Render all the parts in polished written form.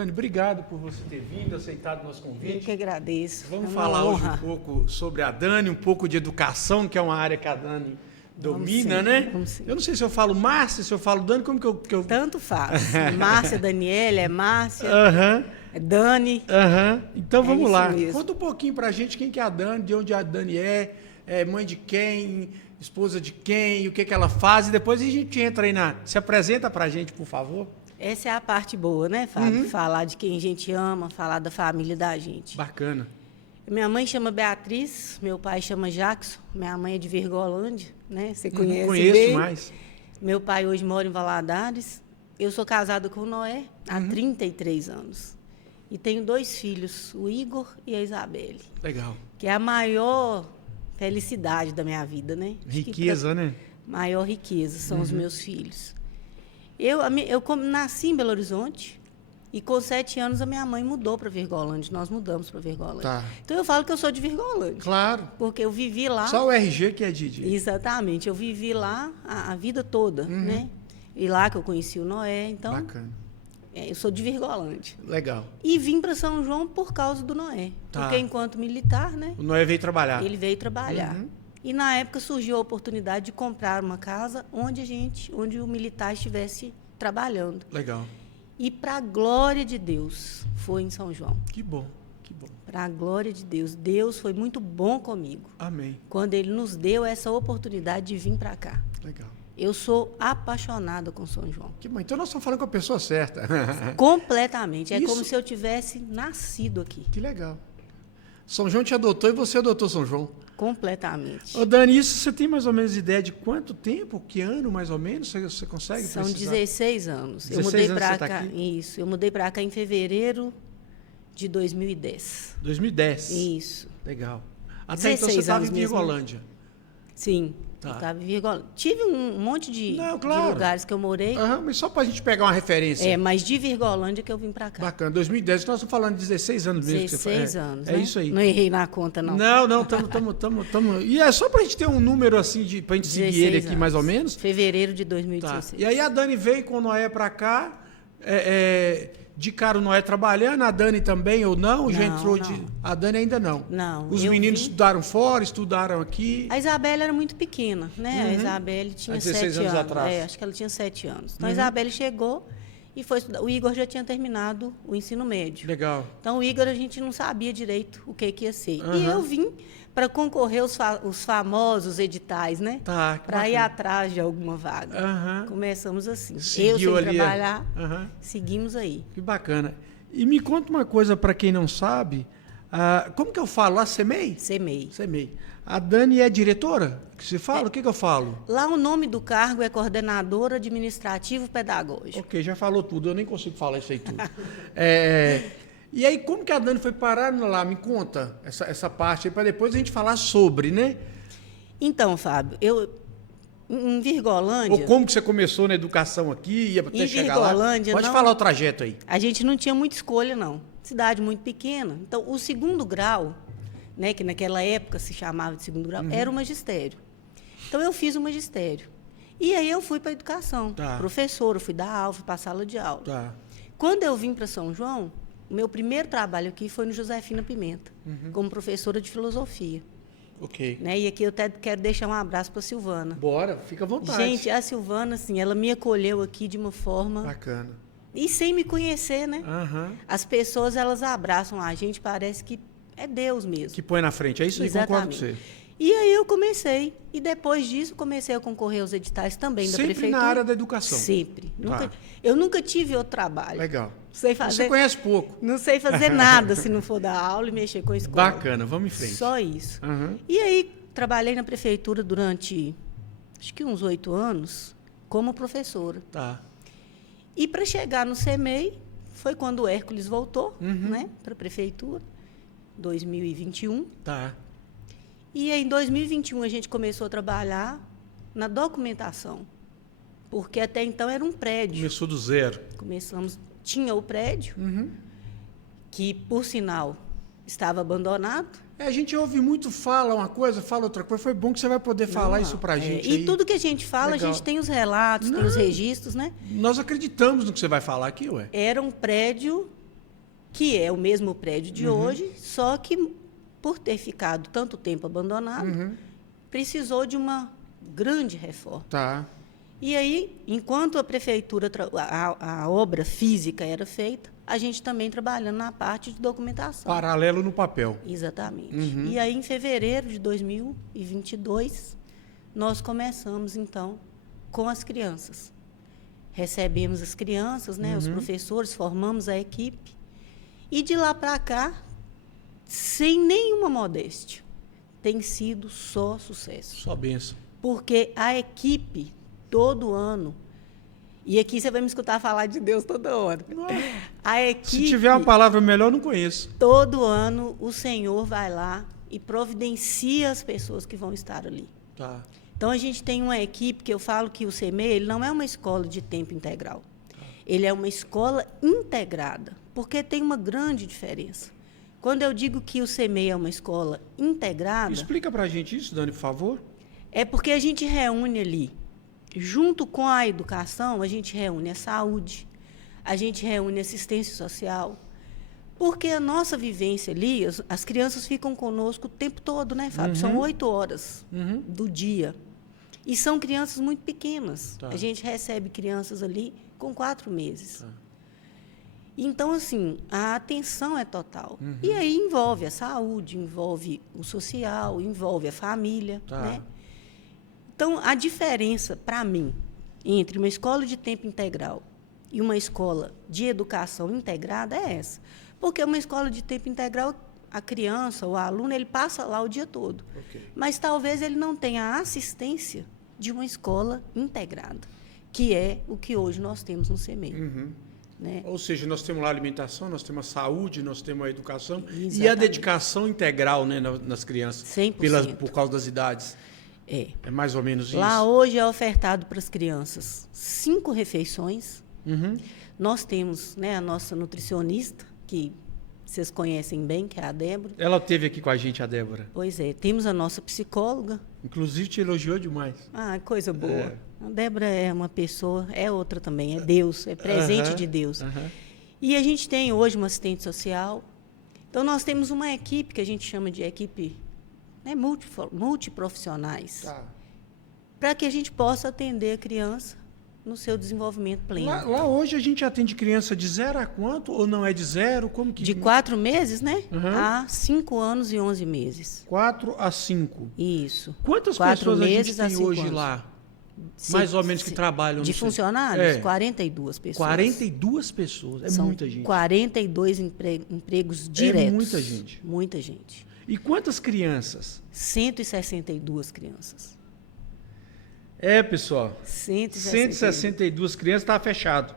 Dani, obrigado por você ter vindo, aceitado o nosso convite. Eu que agradeço. Vamos falar hoje um pouco sobre a Dani, um pouco de educação, que é uma área que a Dani domina, né? Eu não sei se eu falo Márcia, se eu falo Dani, como que eu... Tanto faz. Márcia, Daniela, é Márcia, é Dani. Então vamos lá. Mesmo. Conta um pouquinho pra gente quem que é a Dani, de onde a Dani é mãe de quem, esposa de quem, o que ela faz, e depois a gente entra aí Se apresenta pra gente, por favor. Essa é a parte boa, né, Fábio? Falar de quem a gente ama, falar da família da gente. Bacana. Minha mãe chama Beatriz, meu pai chama Jackson, minha mãe é de Virgolândia, né? Você conhece conheço bem. mais. Meu pai hoje mora em Valadares. Eu sou casada com o Noé há 33 anos. E tenho 2 filhos, o Igor e a Isabelle. Legal. Que é a maior felicidade da minha vida, né? Riqueza, né? Maior riqueza são os meus filhos. Eu nasci em Belo Horizonte e com 7 anos a minha mãe mudou para Virgolândia. Nós mudamos para Virgolândia. Tá. Então eu falo que eu sou de Virgolândia. Claro. Porque eu vivi lá. Só o RG que é de... Exatamente. Eu vivi lá a vida toda, né? E lá que eu conheci o Noé. Então, bacana. Eu sou de Virgolândia. Legal. E vim para São João por causa do Noé. Tá. Porque enquanto militar, né? O Noé veio trabalhar. Ele veio trabalhar. E na época surgiu a oportunidade de comprar uma casa onde o militar estivesse trabalhando. Legal. E para a glória de Deus, foi em São João. Que bom, que bom. Para a glória de Deus. Deus foi muito bom comigo. Amém. Quando Ele nos deu essa oportunidade de vir para cá. Legal. Eu sou apaixonada com São João. Que bom. Então nós estamos falando com a pessoa certa. Completamente. É Isso. como se eu tivesse nascido aqui. Que legal. São João te adotou e você adotou São João. Completamente. Ô Dani, isso você tem mais ou menos ideia de quanto tempo, que ano mais ou menos você consegue São precisar? 16 anos. 16 eu mudei anos para você tá cá. aqui? Isso. Eu mudei para cá em fevereiro de 2010. 2010. Isso. Legal. Até então você 16 estava em anos mesmo. Virgolândia. Sim. Tá. Eu estava em Virgolândia. Tive um monte de claro. lugares que eu morei. Mas só para a gente pegar uma referência. Mas de Virgolândia que eu vim para cá. Bacana. 2010, nós estamos falando de 16 anos mesmo. 16 anos, É né? isso aí. Não errei na conta, não. Não, estamos. E é só para a gente ter um número assim, para a gente seguir ele aqui 16 mais ou anos. menos. Fevereiro de Tá. 2016. E aí a Dani veio com o Noé para cá. De cara o Noé trabalhando, a Dani também ou não? Já Não, entrou não. de. A Dani ainda não. Não. Os eu meninos vim- estudaram fora, estudaram aqui. A Isabelle era muito pequena, né? A Isabelle tinha Há 16 7 anos anos. atrás. Acho que ela tinha 7 anos. Então a Isabelle chegou e foi estudar. O Igor já tinha terminado o ensino médio. Legal. Então o Igor a gente não sabia direito o que ia ser. E eu vim para concorrer os famosos editais, né? Tá. que Para ir bacana. atrás de alguma vaga. Aham. Começamos assim. Seguiu eu sem ali, trabalhar, aham. seguimos aí. Que bacana. E me conta uma coisa para quem não sabe. Como que eu falo lá? CEMEI? CEMEI. CEMEI. A Dani é diretora? Que se fala? O que eu falo? Lá o nome do cargo é coordenadora administrativo pedagógico. Ok, já falou tudo. Eu nem consigo falar isso aí tudo. E aí, como que a Dani foi parar lá? Me conta essa parte aí, para depois a gente falar sobre, né? Então, Fábio, em Virgolândia, Ou como que você começou na educação aqui, ia até Em chegar lá? Virgolândia, Pode não- falar o trajeto aí. a gente não tinha muita escolha, não. Cidade muito pequena. Então, o segundo grau, né, que naquela época se chamava de segundo grau, era o magistério. Então, eu fiz o magistério. E aí eu fui para a educação. Tá. Professora, fui dar aula, fui para a sala de aula. Tá. Quando eu vim para São João, o meu primeiro trabalho aqui foi no Josefina Pimenta, como professora de filosofia. Ok. Né? E aqui eu até quero deixar um abraço para a Silvana. Bora, fica à vontade. Gente, a Silvana, assim, ela me acolheu aqui de uma forma... Bacana. E sem me conhecer, né? Aham. As pessoas, elas abraçam a gente, parece que é Deus mesmo. Que põe na frente. É isso aí, concordo com você. E aí eu comecei. E depois disso, comecei a concorrer aos editais também da Sempre prefeitura. na área da educação. Sempre. Tá. Eu nunca tive outro trabalho. Legal. Sei Você fazer, conhece pouco. não sei fazer nada se não for dar aula e mexer com a escola. Bacana, vamos em frente. Só isso. Aham. E aí, trabalhei na prefeitura durante, acho que uns 8 anos, como professora. Tá. E para chegar no CEMEI, foi quando o Hércules voltou, né, para a prefeitura, 2021. Tá. E em 2021 a gente começou a trabalhar na documentação, porque até então era um prédio. Começou do zero. Tinha o prédio, que, por sinal, estava abandonado. A gente ouve muito, fala uma coisa, fala outra coisa. Foi bom que você vai poder falar isso pra gente. E aí. tudo que a gente fala, Legal. a gente tem os relatos, tem os registros, né? Nós acreditamos no que você vai falar aqui, ué. Era um prédio que é o mesmo prédio de hoje, só que, por ter ficado tanto tempo abandonado, precisou de uma grande reforma. Tá. E aí, enquanto a prefeitura, a obra física era feita, a gente também trabalhando na parte de documentação. Paralelo no papel. Exatamente. E aí, em fevereiro de 2022, nós começamos, então, com as crianças. Recebemos as crianças, né, os professores, formamos a equipe. E de lá para cá, sem nenhuma modéstia, tem sido só sucesso. Só benção. Porque a equipe, todo ano, e aqui você vai me escutar falar de Deus toda hora. A equipe, Se tiver uma palavra melhor, eu não conheço. todo ano, o Senhor vai lá e providencia as pessoas que vão estar ali. Tá. Então, a gente tem uma equipe que eu falo que o CEMEI, ele não é uma escola de tempo integral. Ele é uma escola integrada, porque tem uma grande diferença. Quando eu digo que o CEMEI é uma escola integrada, Explica pra gente isso, Dani, por favor. é porque a gente reúne ali, junto com a educação, a gente reúne a saúde, a gente reúne a assistência social, porque a nossa vivência ali, as crianças ficam conosco o tempo todo, né, Fábio? São 8 horas do dia. E são crianças muito pequenas. Tá. A gente recebe crianças ali com 4 meses. Então, assim, a atenção é total. E aí envolve a saúde, envolve o social, envolve a família, Tá. né? Então, a diferença, para mim, entre uma escola de tempo integral e uma escola de educação integrada é essa. Porque uma escola de tempo integral, a criança, o aluno, ele passa lá o dia todo. Ok. Mas talvez ele não tenha a assistência de uma escola integrada, que é o que hoje nós temos no CEMEI. Né? Ou seja, nós temos lá a alimentação, nós temos a saúde, nós temos a educação e a Exatamente. dedicação integral, né, nas crianças. 100%. Por causa das idades. É. É mais ou menos isso. Lá hoje é ofertado para as crianças 5 refeições. Nós temos, né, a nossa nutricionista, que vocês conhecem bem, que é a Débora. Ela esteve aqui com a gente, a Débora. Pois é, temos a nossa psicóloga. Inclusive, te elogiou demais. Ah, coisa boa. É. A Débora é uma pessoa, é outra também, é Deus, é presente de Deus. E a gente tem hoje uma assistente social. Então, nós temos uma equipe que a gente chama de equipe, né, multiprofissionais, para que a gente possa atender a criança no seu desenvolvimento pleno. Lá hoje a gente atende criança de 0 a quanto? Ou não é de 0? Como que... De 4 meses, né? Uhum. A 5 anos e 11 meses. 4 a 5. Isso. Quantas 4 pessoas a gente meses a tem 5 hoje anos. lá? Mais ou menos que trabalham de no funcionários? É. 42 pessoas. 42 pessoas. É São muita gente. 42 empregos diretos. muita gente. Muita gente. E quantas crianças? 162 crianças. É, pessoal. 162. 162 crianças, estava fechado.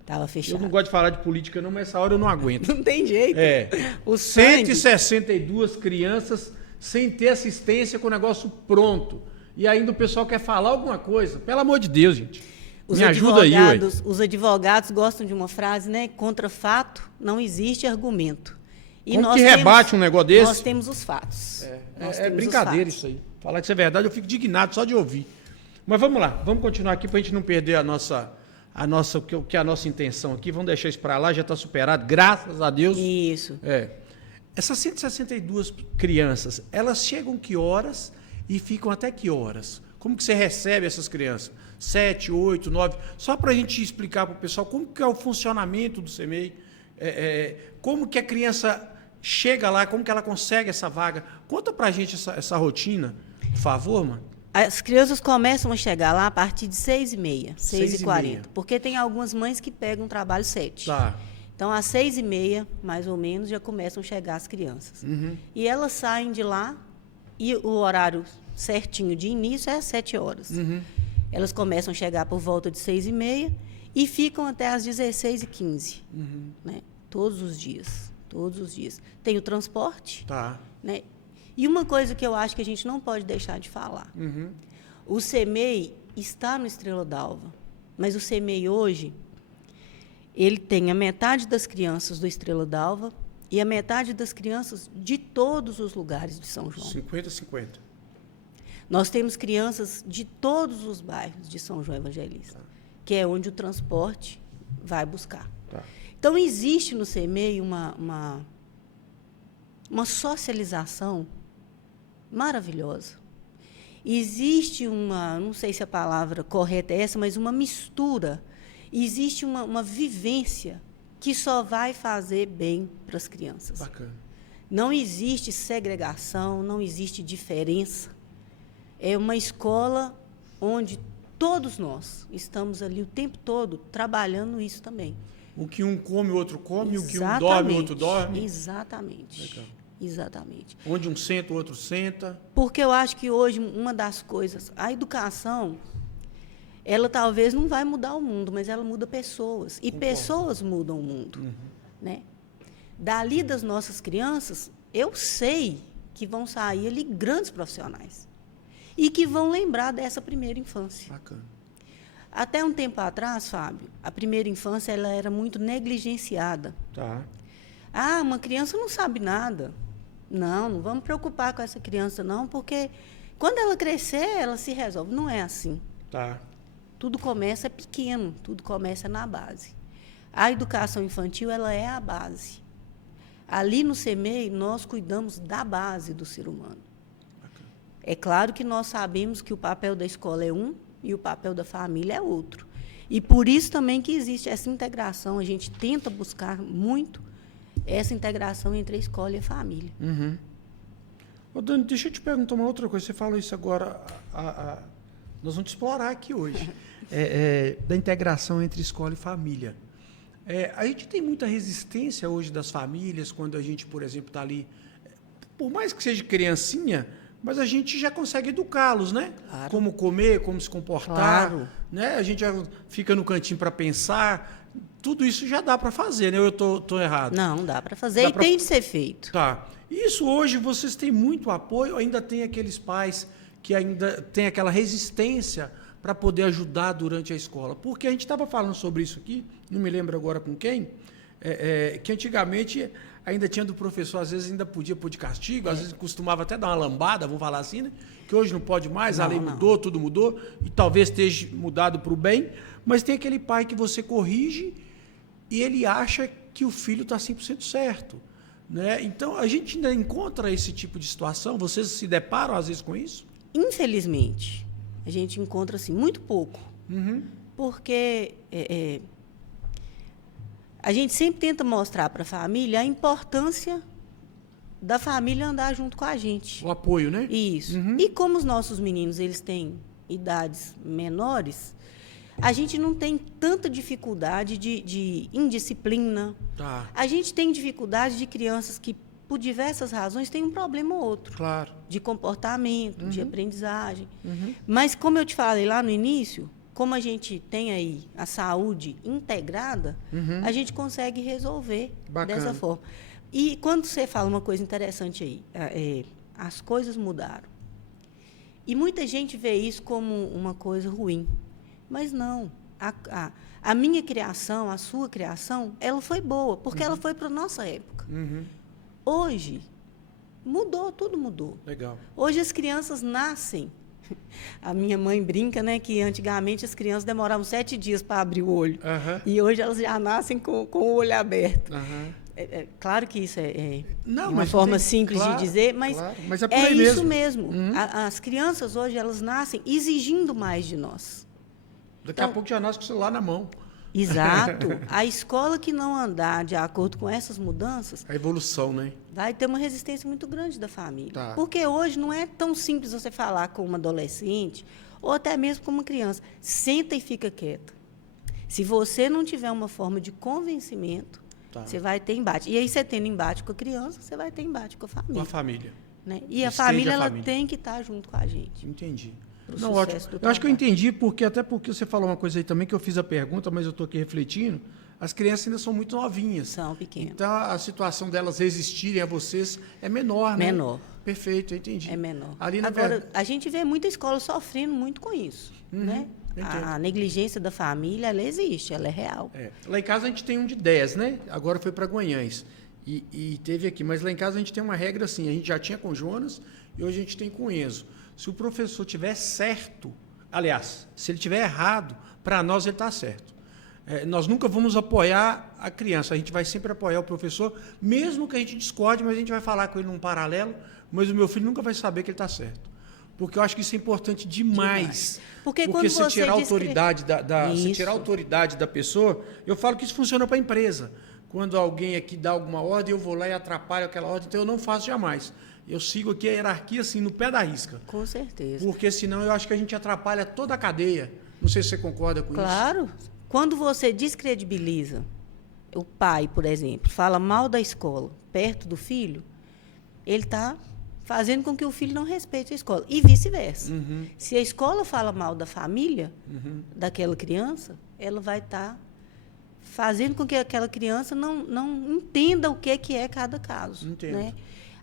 Estava Eu fechado. não gosto de falar de política, não, mas essa hora eu não aguento. Não tem jeito. É. O sangue. 162 crianças sem ter assistência com o negócio pronto. E ainda o pessoal quer falar alguma coisa. Pelo amor de Deus, gente. Me ajuda aí, ué. Os advogados gostam de uma frase, né? Contra fato não existe argumento. E Como que rebate um negócio desse? Nós temos os fatos. Nós É temos os brincadeira fatos. isso aí. Falar que isso é verdade, eu fico indignado só de ouvir. Mas vamos lá, vamos continuar aqui para a gente não perder o que é a nossa intenção aqui. Vamos deixar isso para lá, já está superado, graças a Deus. Isso. Essas 162 crianças, elas chegam que horas e ficam até que horas? Como que você recebe essas crianças? 7, 8, 9? Só para a gente explicar para o pessoal como que é o funcionamento do CEMEI, como que a criança chega lá, como que ela consegue essa vaga. Conta para a gente essa rotina, por favor, mano. As crianças começam a chegar lá a partir de 6h30, 6h40. 6h30. Porque tem algumas mães que pegam trabalho 7. Tá. Então, às 6h30, mais ou menos, já começam a chegar as crianças. E elas saem de lá, e o horário certinho de início é às 7 horas. Elas começam a chegar por volta de 6h30 e ficam até às 16h15. Né? Todos os dias. Todos os dias. Tem o transporte. Tá. Né? E uma coisa que eu acho que a gente não pode deixar de falar. O CEMEI está no Estrela d'Alva, mas o CEMEI hoje, ele tem a metade das crianças do Estrela d'Alva e a metade das crianças de todos os lugares de São João. 50-50. Nós temos crianças de todos os bairros de São João Evangelista, que é onde o transporte vai buscar. Tá. Então, existe no CEMEI uma socialização maravilhosa. Existe não sei se a palavra correta é essa, mas uma mistura. Existe uma vivência que só vai fazer bem para as crianças. Bacana. Não existe segregação, não existe diferença. É uma escola onde todos nós estamos ali o tempo todo trabalhando isso também. O que um come, o outro come, Exatamente. o que um dorme, o outro dorme. Exatamente. Legal. Exatamente. Onde um senta, o outro senta. Porque eu acho que hoje uma das coisas, a educação, ela talvez não vai mudar o mundo, mas ela muda pessoas. E pessoas mudam o mundo. Né? Dali das nossas crianças, eu sei que vão sair ali grandes profissionais. E que vão lembrar dessa primeira infância. Bacana. Até um tempo atrás, Fábio, a primeira infância ela era muito negligenciada. Tá. Ah, uma criança não sabe nada. Não vamos preocupar com essa criança, não, porque quando ela crescer, ela se resolve. Não é assim. Tá. Tudo começa pequeno, tudo começa na base. A educação infantil, ela é a base. Ali no CEMEI, nós cuidamos da base do ser humano. Bacana. É claro que nós sabemos que o papel da escola é um e o papel da família é outro. E por isso também que existe essa integração. A gente tenta buscar muito essa integração entre a escola e a família. Uhum. Ô, Dani, deixa eu te perguntar uma outra coisa. Você falou isso agora, nós vamos explorar aqui hoje, da integração entre escola e família. A gente tem muita resistência hoje das famílias, quando a gente, por exemplo, está ali, por mais que seja criancinha, mas a gente já consegue educá-los, né? Claro. Como comer, como se comportar. Claro. Né? A gente já fica no cantinho para pensar. Tudo isso já dá para fazer, né? Eu estou errado. Não, dá para fazer tem de ser feito. Tá. Isso hoje vocês têm muito apoio, ainda tem aqueles pais que ainda têm aquela resistência para poder ajudar durante a escola. Porque a gente estava falando sobre isso aqui, não me lembro agora com quem, que antigamente ainda tinha do professor, às vezes ainda podia pôr de castigo, às vezes costumava até dar uma lambada, vamos falar assim, né? Que hoje não pode mais, a lei mudou, tudo mudou, e talvez esteja mudado para o bem, mas tem aquele pai que você corrige e ele acha que o filho está 100% certo. Né? Então, a gente ainda encontra esse tipo de situação? Vocês se deparam, às vezes, com isso? Infelizmente, a gente encontra assim, muito pouco. Porque a gente sempre tenta mostrar para a família a importância da família andar junto com a gente. O apoio, né? Isso. E como os nossos meninos eles têm idades menores, a gente não tem tanta dificuldade de indisciplina. Tá. A gente tem dificuldade de crianças que, por diversas razões, têm um problema ou outro. Claro. De comportamento, de aprendizagem. Mas, como eu te falei lá no início, como a gente tem aí a saúde integrada, a gente consegue resolver dessa forma. E quando você fala uma coisa interessante aí, as coisas mudaram. E muita gente vê isso como uma coisa ruim. Mas não. A minha criação, a sua criação, ela foi boa, porque ela foi para a nossa época. Hoje, mudou, tudo mudou. Legal. Hoje as crianças nascem. A minha mãe brinca, né, que antigamente as crianças demoravam 7 dias para abrir o olho. E hoje elas já nascem com o olho aberto. Claro que isso é uma forma simples de dizer, mas, mas é por aí isso mesmo. As crianças hoje elas nascem exigindo mais de nós. Daqui a pouco já nasce com o celular na mão. Exato. A escola que não andar de acordo com essas mudanças... A evolução, né? Vai ter uma resistência muito grande da família. Tá. Porque hoje não é tão simples você falar com uma adolescente ou até mesmo com uma criança. Senta e fica quieta. Se você não tiver uma forma de convencimento, você vai ter embate. E aí, você tendo embate com a criança, você vai ter embate com a família. Com a família. Né? E a família, ela tem que estar junto com a gente. Entendi. Não, ótimo. Eu acho que eu entendi, até porque você falou uma coisa aí também, que eu fiz a pergunta, mas eu estou aqui refletindo. As crianças ainda são muito novinhas. São pequenas. Então, a situação delas resistirem a vocês é menor, né? Menor. Perfeito, eu entendi. É menor. Ali, agora, a gente vê muita escola sofrendo muito com isso. Né? A negligência da família, ela existe, ela é real. Lá em casa a gente tem um de 10, né? Agora foi para Guanhães. E teve aqui. Mas lá em casa a gente tem uma regra assim, a gente já tinha com Jonas e hoje a gente tem com Enzo. Se o professor tiver certo, aliás, se ele tiver errado, para nós ele está certo. Nós nunca vamos apoiar a criança. A gente vai sempre apoiar o professor, mesmo que a gente discorde, mas a gente vai falar com ele num paralelo, mas o meu filho nunca vai saber que ele está certo. Porque eu acho que isso é importante demais. Porque quando você tirar a autoridade você tirar a autoridade da pessoa, eu falo que isso funciona para a empresa. Quando alguém aqui dá alguma ordem, eu vou lá e atrapalho aquela ordem, então eu não faço jamais. Eu sigo aqui a hierarquia assim, no pé da risca. Com certeza. Porque senão eu acho que a gente atrapalha toda a cadeia. Não sei se você concorda com isso. Claro. Quando você descredibiliza o pai, por exemplo, fala mal da escola perto do filho, ele está fazendo com que o filho não respeite a escola. E vice-versa. Uhum. Se a escola fala mal da família, daquela criança, ela vai estar fazendo com que aquela criança não entenda o que é cada caso. Entendo. Né?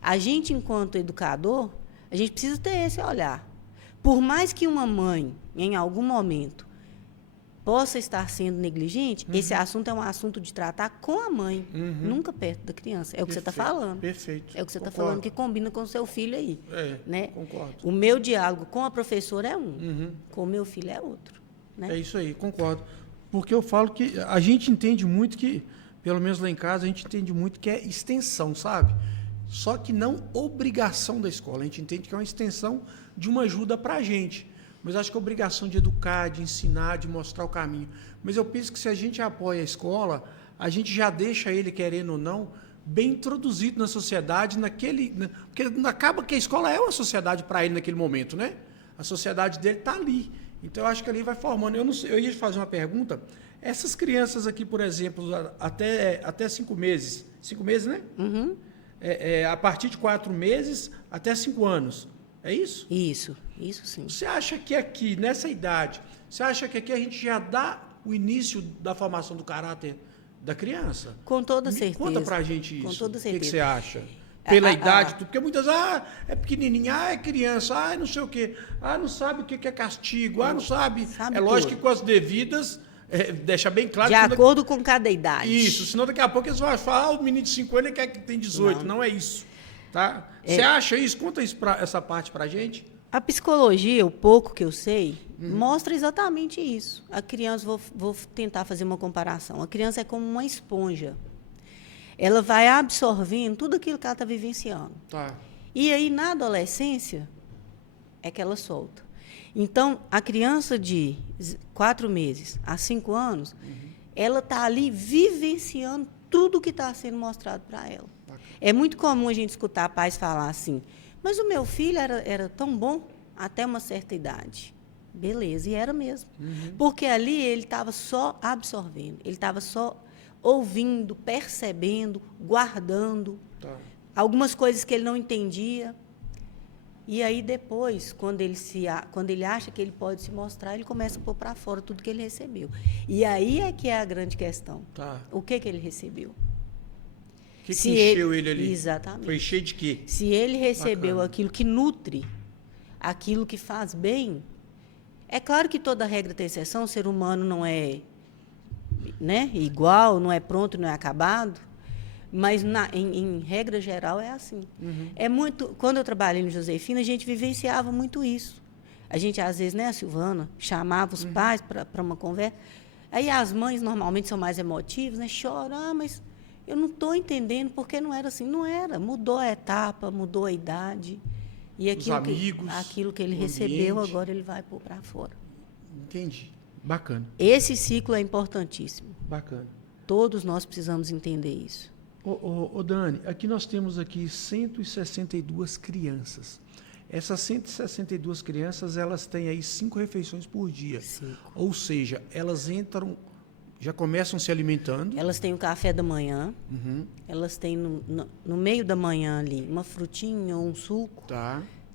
A gente, enquanto educador, a gente precisa ter esse olhar. Por mais que uma mãe, em algum momento, possa estar sendo negligente, esse assunto é um assunto de tratar com a mãe, nunca perto da criança. É o que você está falando. Perfeito. É o que você está falando, que combina com o seu filho aí. Né? Concordo. O meu diálogo com a professora é com o meu filho é outro. Né? É isso aí, concordo. Porque eu falo que a gente entende muito que, pelo menos lá em casa, a gente entende muito que é extensão, sabe? Só que não obrigação da escola. A gente entende que é uma extensão de uma ajuda para a gente. Mas acho que é obrigação de educar, de ensinar, de mostrar o caminho. Mas eu penso que se a gente apoia a escola, a gente já deixa ele, querendo ou não, bem introduzido na sociedade, porque acaba que a escola é uma sociedade para ele naquele momento, né? A sociedade dele está ali. Então, eu acho que ali vai formando. Eu não sei, eu ia fazer uma pergunta. Essas crianças aqui, por exemplo, até 5 meses. 5 meses, né? Uhum. A partir de 4 meses até 5 anos. É isso? Isso sim. Você acha que aqui, nessa idade, você acha que aqui a gente já dá o início da formação do caráter da criança? Com toda certeza. Conta pra gente isso. Com toda certeza. O que você acha? Pela idade, tudo. Porque muitas, é pequenininha, é criança, não sei o quê, não sabe o que é castigo, não sabe. Sabe é lógico tudo. que com as devidas, deixa bem claro. De acordo com cada idade. Isso, senão daqui a pouco eles vão falar, o menino de 5 anos ele quer que tem 18. Não é isso. Tá? Você acha isso? Conta isso essa parte pra gente. A psicologia, o pouco que eu sei, mostra exatamente isso. A criança, vou tentar fazer uma comparação. A criança é como uma esponja. Ela vai absorvendo tudo aquilo que ela está vivenciando. Tá. E aí, na adolescência, é que ela solta. Então, a criança de 4 meses a 5 anos, ela está ali vivenciando tudo que está sendo mostrado para ela. É muito comum a gente escutar pais falar assim, mas o meu filho era tão bom até uma certa idade. Beleza, e era mesmo. Porque ali ele estava só absorvendo, ele estava só ouvindo, percebendo, guardando algumas coisas que ele não entendia. E aí depois, quando ele acha que ele pode se mostrar, ele começa a pôr para fora tudo que ele recebeu. E aí é que é a grande questão. O que ele recebeu? O que encheu ele ali? Exatamente. Foi cheio de quê? Se ele recebeu aquilo que nutre, aquilo que faz bem, é claro que toda regra tem exceção, o ser humano não é, né, igual, não é pronto, não é acabado, mas em regra geral é assim. É muito, quando eu trabalhei no Josefina, a gente vivenciava muito isso. A gente, às vezes, né, a Silvana, chamava os pais para uma conversa, aí as mães normalmente são mais emotivas, né, choram, mas eu não estou entendendo porque não era assim. Não era, mudou a etapa, mudou a idade. E aquilo que ele recebeu, agora ele vai pôr para fora. Entendi. Bacana. Esse ciclo é importantíssimo. Bacana. Todos nós precisamos entender isso. Ô Dani, aqui nós temos 162 crianças. Essas 162 crianças, elas têm aí 5 refeições por dia. 5. Ou seja, elas entram, já começam se alimentando. Elas têm o café da manhã. Elas têm no meio da manhã ali uma frutinha ou um suco.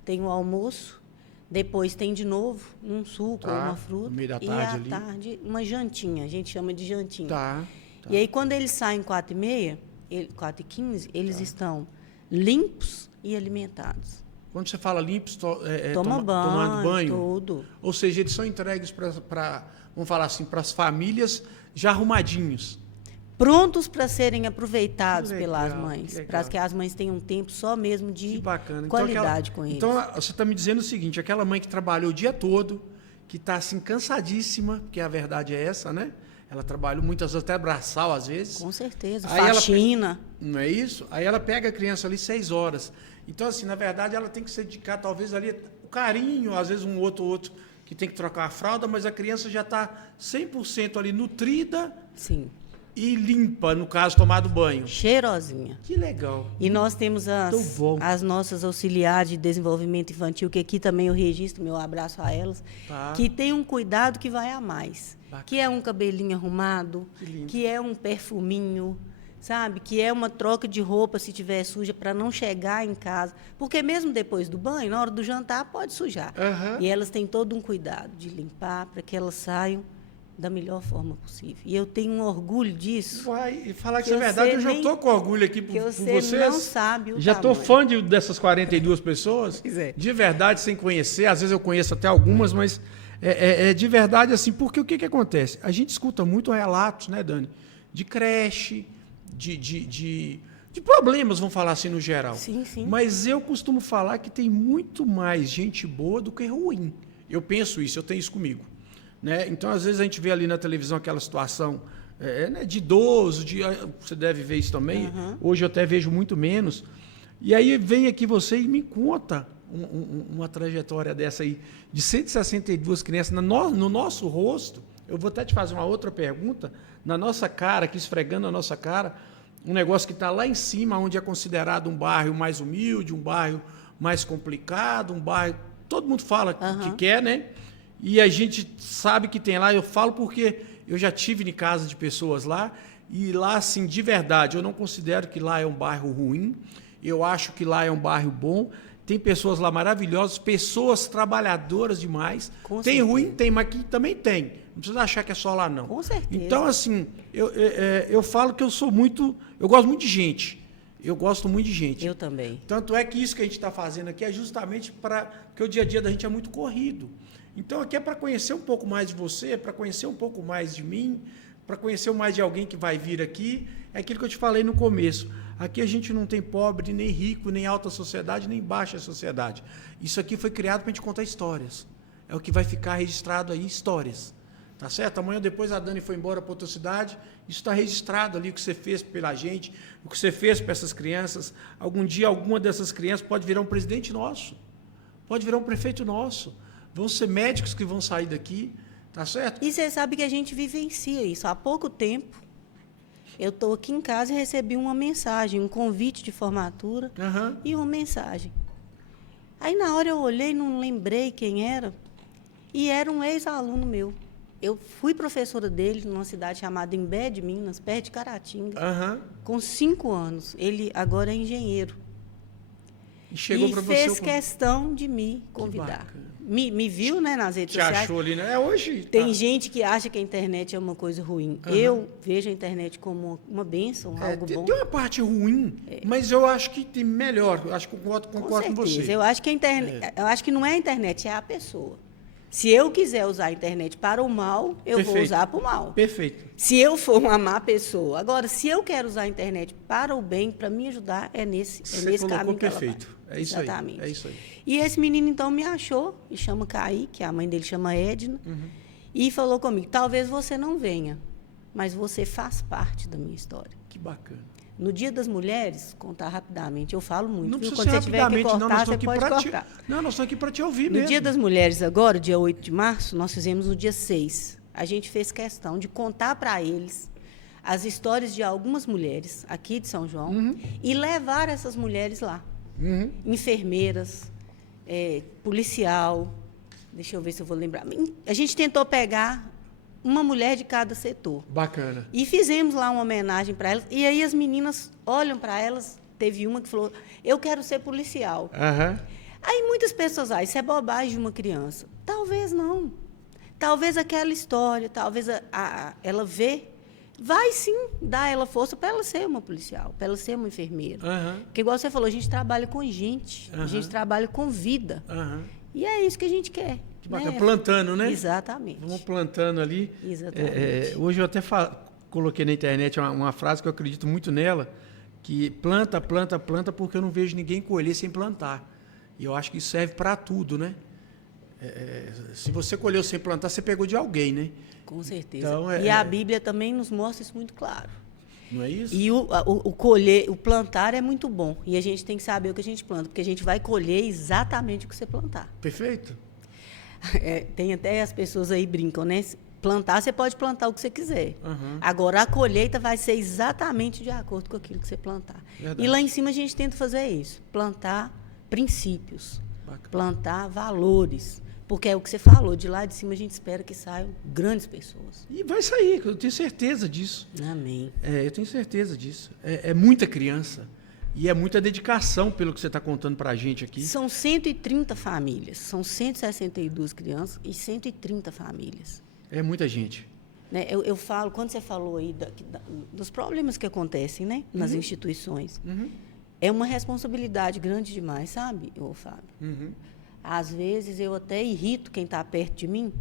Tem o almoço. Depois tem de novo um suco ou uma fruta. No meio da tarde e à ali. tarde uma jantinha. A gente chama de jantinha. Tá. E aí quando eles saem 4h30, 4h15, eles estão limpos e alimentados. Quando você fala limpos, tomando banho, tudo. Ou seja, eles são entregues para, vamos falar assim, para as famílias já arrumadinhos. Prontos para serem aproveitados pelas mães. Para que as mães tenham um tempo só mesmo de qualidade com eles. Então, você está me dizendo o seguinte, aquela mãe que trabalhou o dia todo, que está assim, cansadíssima, porque a verdade é essa, né? ela trabalhou muitas vezes, até braçal, às vezes. Com certeza, Aí faxina. Não é isso? Aí ela pega a criança ali 6 horas. Então, assim, na verdade, ela tem que se dedicar, talvez, ali, o carinho, às vezes um outro que tem que trocar a fralda, mas a criança já está 100% ali nutrida. Sim. E limpa, no caso, tomado banho. Cheirosinha. Que legal. E nós temos as nossas auxiliares de desenvolvimento infantil, que aqui também eu registro meu abraço a elas, que tem um cuidado que vai a mais. Bacana. Que é um cabelinho arrumado, que é um perfuminho, sabe? Que é uma troca de roupa se tiver suja para não chegar em casa. Porque mesmo depois do banho, na hora do jantar, pode sujar. Uhum. E elas têm todo um cuidado de limpar para que elas saiam da melhor forma possível. E eu tenho um orgulho disso. E falar que isso é verdade, eu já estou com orgulho aqui por vocês. Você não sabe o já estou fã dessas 42 pessoas, de verdade, sem conhecer. Às vezes eu conheço até algumas, mas é de verdade assim, porque o que acontece? A gente escuta muito relatos, né, Dani, de creche, de problemas, vamos falar assim no geral. Sim, sim. Mas eu costumo falar que tem muito mais gente boa do que ruim. Eu penso isso, eu tenho isso comigo. Né? Então, às vezes, a gente vê ali na televisão aquela situação né, de idoso, você deve ver isso também, hoje eu até vejo muito menos, e aí vem aqui você e me conta uma trajetória dessa aí, de 162 crianças no nosso rosto. Eu vou até te fazer uma outra pergunta, na nossa cara, aqui esfregando a nossa cara, um negócio que está lá em cima, onde é considerado um bairro mais humilde, um bairro mais complicado, um bairro, todo mundo fala que quer, né? E a gente sabe que tem lá, eu falo porque eu já tive em casa de pessoas lá, e lá, assim, de verdade, eu não considero que lá é um bairro ruim, eu acho que lá é um bairro bom, tem pessoas lá maravilhosas, pessoas trabalhadoras demais. Com tem certeza. Ruim? Tem, mas aqui também tem. Não precisa achar que é só lá, não. Com certeza. Então, assim, eu falo que eu gosto muito de gente. Eu gosto muito de gente. Eu também. Tanto é que isso que a gente está fazendo aqui é justamente porque o dia a dia da gente é muito corrido. Então, aqui é para conhecer um pouco mais de você, para conhecer um pouco mais de mim, para conhecer mais de alguém que vai vir aqui. É aquilo que eu te falei no começo. Aqui a gente não tem pobre, nem rico, nem alta sociedade, nem baixa sociedade. Isso aqui foi criado para a gente contar histórias. É o que vai ficar registrado aí, histórias. Tá certo? Amanhã depois a Dani foi embora para outra cidade, isso está registrado ali, o que você fez pela gente, o que você fez para essas crianças. Algum dia, alguma dessas crianças pode virar um presidente nosso, pode virar um prefeito nosso. Vão ser médicos que vão sair daqui, tá certo? E você sabe que a gente vivencia isso. Há pouco tempo, eu estou aqui em casa e recebi uma mensagem, um convite de formatura e uma mensagem. Aí, na hora, eu olhei, não lembrei quem era, e era um ex-aluno meu. Eu fui professora dele numa cidade chamada Imbé de Minas, perto de Caratinga, com 5 anos. Ele agora é engenheiro. E chegou para você. Fez questão de me convidar. Me viu, né, nas redes sociais. Achou ali, né? Hoje. Tem gente que acha que a internet é uma coisa ruim. Eu vejo a internet como uma bênção, algo bom. Tem uma parte ruim, mas eu acho que tem melhor. Eu acho que concordo com você. Eu acho que eu acho que não é a internet, é a pessoa. Se eu quiser usar a internet para o mal, eu vou usar para o mal. Perfeito. Se eu for uma má pessoa. Agora, se eu quero usar a internet para o bem, para me ajudar, é nesse caminho que perfeito. Ela vai. É isso Exatamente. aí. É isso aí. E esse menino, então, me achou, e chama Kaique, a mãe dele chama Edna, e falou comigo, talvez você não venha, mas você faz parte da minha história. Que bacana. No Dia das Mulheres, contar rapidamente, eu falo muito. Não precisa Quando ser você tiver que cortar, não, você pode cortar. Não, nós estamos aqui para te ouvir mesmo. No Dia das Mulheres agora, dia 8 de março, nós fizemos no dia 6. A gente fez questão de contar para eles as histórias de algumas mulheres aqui de São João e levar essas mulheres lá. Enfermeiras, policial, deixa eu ver se eu vou lembrar. A gente tentou pegar uma mulher de cada setor. Bacana. E fizemos lá uma homenagem para elas. E aí as meninas olham para elas, teve uma que falou, eu quero ser policial. Aí muitas pessoas, isso é bobagem de uma criança. Talvez não. Talvez aquela história, talvez ela vai sim dar a ela força para ela ser uma policial, para ela ser uma enfermeira. Porque, igual você falou, a gente trabalha com gente, a gente trabalha com vida. E é isso que a gente quer. Que bacana, plantando, né? Exatamente. Vamos plantando ali. Exatamente. Hoje eu até coloquei na internet uma frase que eu acredito muito nela, que planta, porque eu não vejo ninguém colher sem plantar. E eu acho que isso serve para tudo, né? Se você colheu sem plantar, você pegou de alguém, né? Com certeza. Então, e a Bíblia também nos mostra isso muito claro. Não é isso? E o colher, o plantar é muito bom. E a gente tem que saber o que a gente planta, porque a gente vai colher exatamente o que você plantar. Perfeito. Tem até as pessoas aí brincam, né? Plantar, você pode plantar o que você quiser. Uhum. Agora, a colheita vai ser exatamente de acordo com aquilo que você plantar. Verdade. E lá em cima a gente tenta fazer isso. Plantar princípios. Bacana. Plantar valores. Porque é o que você falou, de lá de cima a gente espera que saiam grandes pessoas. E vai sair, eu tenho certeza disso. Amém. Eu tenho certeza disso. É muita criança. E é muita dedicação, pelo que você está contando para a gente aqui. São 130 famílias. São 162 crianças e 130 famílias. É muita gente. Né? Eu falo, quando você falou aí dos problemas que acontecem, né, nas instituições, é uma responsabilidade grande demais, sabe, Fábio? Às vezes eu até irrito quem está perto de mim,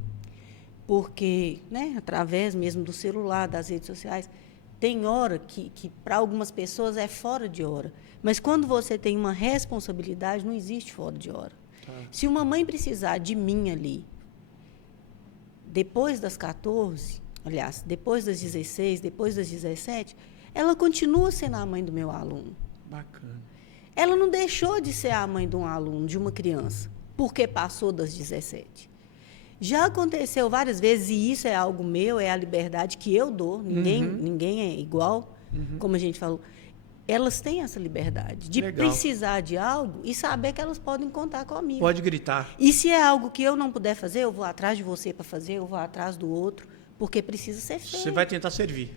porque, né, através mesmo do celular, das redes sociais, tem hora que para algumas pessoas é fora de hora. Mas quando você tem uma responsabilidade, não existe fora de hora. Tá. Se uma mãe precisar de mim ali, depois das 14, aliás, depois das 16, depois das 17, ela continua sendo a mãe do meu aluno. Bacana. Ela não deixou de ser a mãe de um aluno, de uma criança, porque passou das 17. Já aconteceu várias vezes, e isso é algo meu, é a liberdade que eu dou, ninguém é igual, como a gente falou. Elas têm essa liberdade de precisar de algo e saber que elas podem contar comigo. Pode gritar. E se é algo que eu não puder fazer, eu vou atrás de você para fazer, eu vou atrás do outro, porque precisa ser feito. Você vai tentar servir.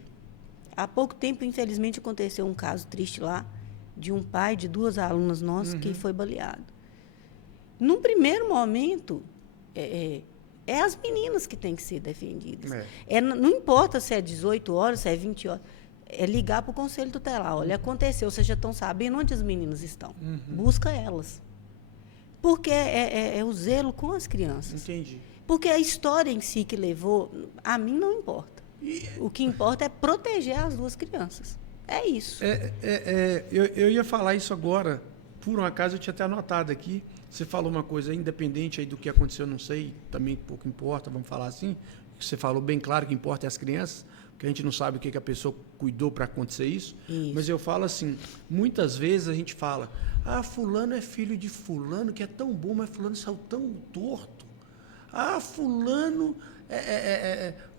Há pouco tempo, infelizmente, aconteceu um caso triste lá, de um pai de 2 alunas nossas que foi baleado. Num primeiro momento, é as meninas que têm que ser defendidas. Não importa se é 18 horas, se é 20 horas. É ligar para o conselho tutelar. Olha, aconteceu, vocês já estão sabendo onde as meninas estão. Busca elas. Porque é o zelo com as crianças. Entendi. Porque a história em si que levou, a mim não importa. O que importa é proteger as 2 crianças. É isso. Eu ia falar isso agora, por um acaso eu tinha até anotado aqui. Você falou uma coisa independente aí do que aconteceu, não sei, também pouco importa, vamos falar assim. Você falou bem claro que importa é as crianças, porque a gente não sabe o que a pessoa cuidou para acontecer isso. Mas eu falo assim, muitas vezes a gente fala, fulano é filho de fulano, que é tão bom, mas fulano saiu tão torto. Fulano,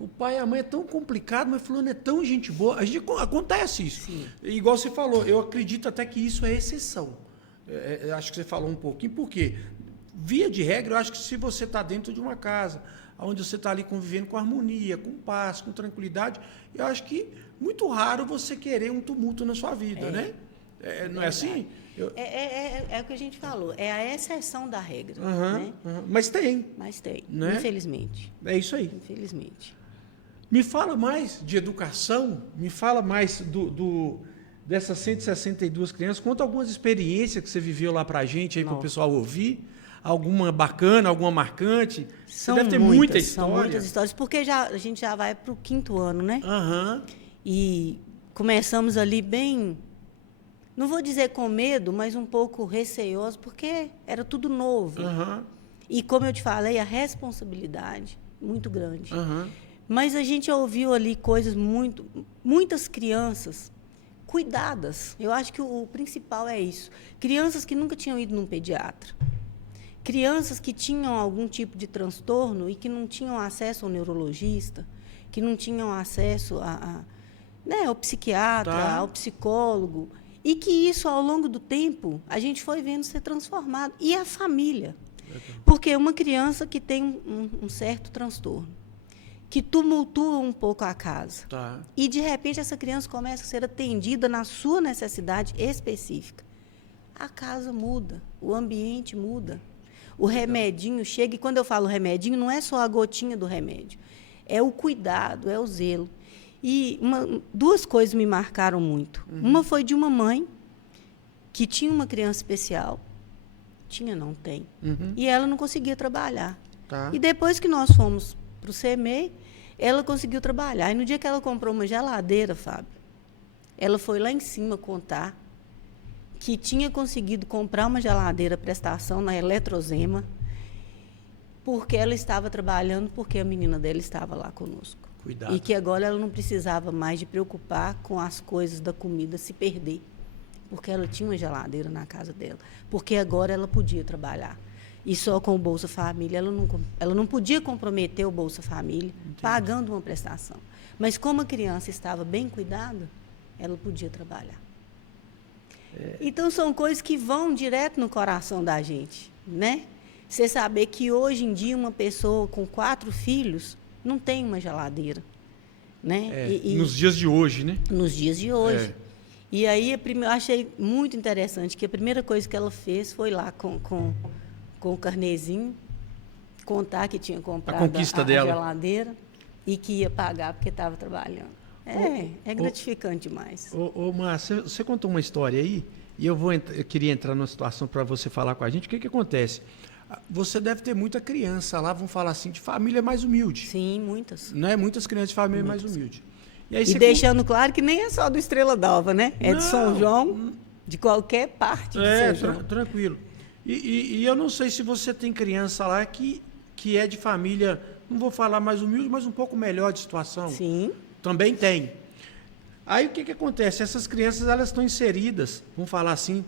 o pai e a mãe é tão complicado, mas fulano é tão gente boa. Acontece isso. Sim. Igual você falou, eu acredito até que isso é exceção. Acho que você falou um pouquinho, por quê? Via de regra, eu acho que se você está dentro de uma casa, onde você está ali convivendo com harmonia, com paz, com tranquilidade, eu acho que muito raro você querer um tumulto na sua vida, né? Não é assim? É o que a gente falou, é a exceção da regra. Né? Mas tem. Né? Infelizmente. É isso aí. Infelizmente. Me fala mais de educação, me fala mais dessas 162 crianças, conta algumas experiências que você viveu lá para a gente, aí para o pessoal ouvir. Alguma bacana, alguma marcante? Você deve ter muita história. São muitas histórias, porque a gente já vai para o 5º ano, né? E começamos ali bem, não vou dizer com medo, mas um pouco receoso, porque era tudo novo. E como eu te falei, a responsabilidade muito grande. Mas a gente ouviu ali coisas muitas crianças cuidadas. Eu acho que o principal é isso. Crianças que nunca tinham ido num pediatra. Crianças que tinham algum tipo de transtorno e que não tinham acesso ao neurologista, que não tinham acesso ao psiquiatra, ao psicólogo, e que isso, ao longo do tempo, a gente foi vendo ser transformado. E a família. Porque uma criança que tem um certo transtorno, que tumultua um pouco a casa, e, de repente, essa criança começa a ser atendida na sua necessidade específica, a casa muda, o ambiente muda. O remedinho chega, e quando eu falo remedinho, não é só a gotinha do remédio. É o cuidado, é o zelo. E 2 coisas me marcaram muito. Uma foi de uma mãe que tinha uma criança especial. Tinha, não tem. E ela não conseguia trabalhar. E depois que nós fomos para o CMEI, ela conseguiu trabalhar. E no dia que ela comprou uma geladeira, Fábio, ela foi lá em cima contar que tinha conseguido comprar uma geladeira prestação na Eletrozema porque ela estava trabalhando, porque a menina dela estava lá conosco. Cuidado. E que agora ela não precisava mais de preocupar com as coisas da comida se perder, porque ela tinha uma geladeira na casa dela, porque agora ela podia trabalhar. E só com o Bolsa Família, ela não podia comprometer o Bolsa Família pagando uma prestação. Mas como a criança estava bem cuidada, ela podia trabalhar. Então, são coisas que vão direto no coração da gente, né? Você saber que hoje em dia uma pessoa com 4 filhos não tem uma geladeira, né? Nos dias de hoje, né? Nos dias de hoje. E aí, eu achei muito interessante que a primeira coisa que ela fez foi lá com o carnezinho, contar que tinha comprado a geladeira e que ia pagar porque estava trabalhando. É gratificante demais. Márcia, você contou uma história aí, e eu queria entrar numa situação para você falar com a gente. O que acontece? Você deve ter muita criança lá, vamos falar assim, de família mais humilde. Sim, muitas. Não é? Muitas crianças de família mais humilde. E, aí deixando claro que nem é só do Estrela d'Alva, né? É de São João, de qualquer parte de São João. Tranquilo. E eu não sei se você tem criança lá que é de família, não vou falar mais humilde, mas um pouco melhor de situação. Sim. Também tem. Aí o que acontece? Essas crianças, elas estão inseridas, vamos falar assim,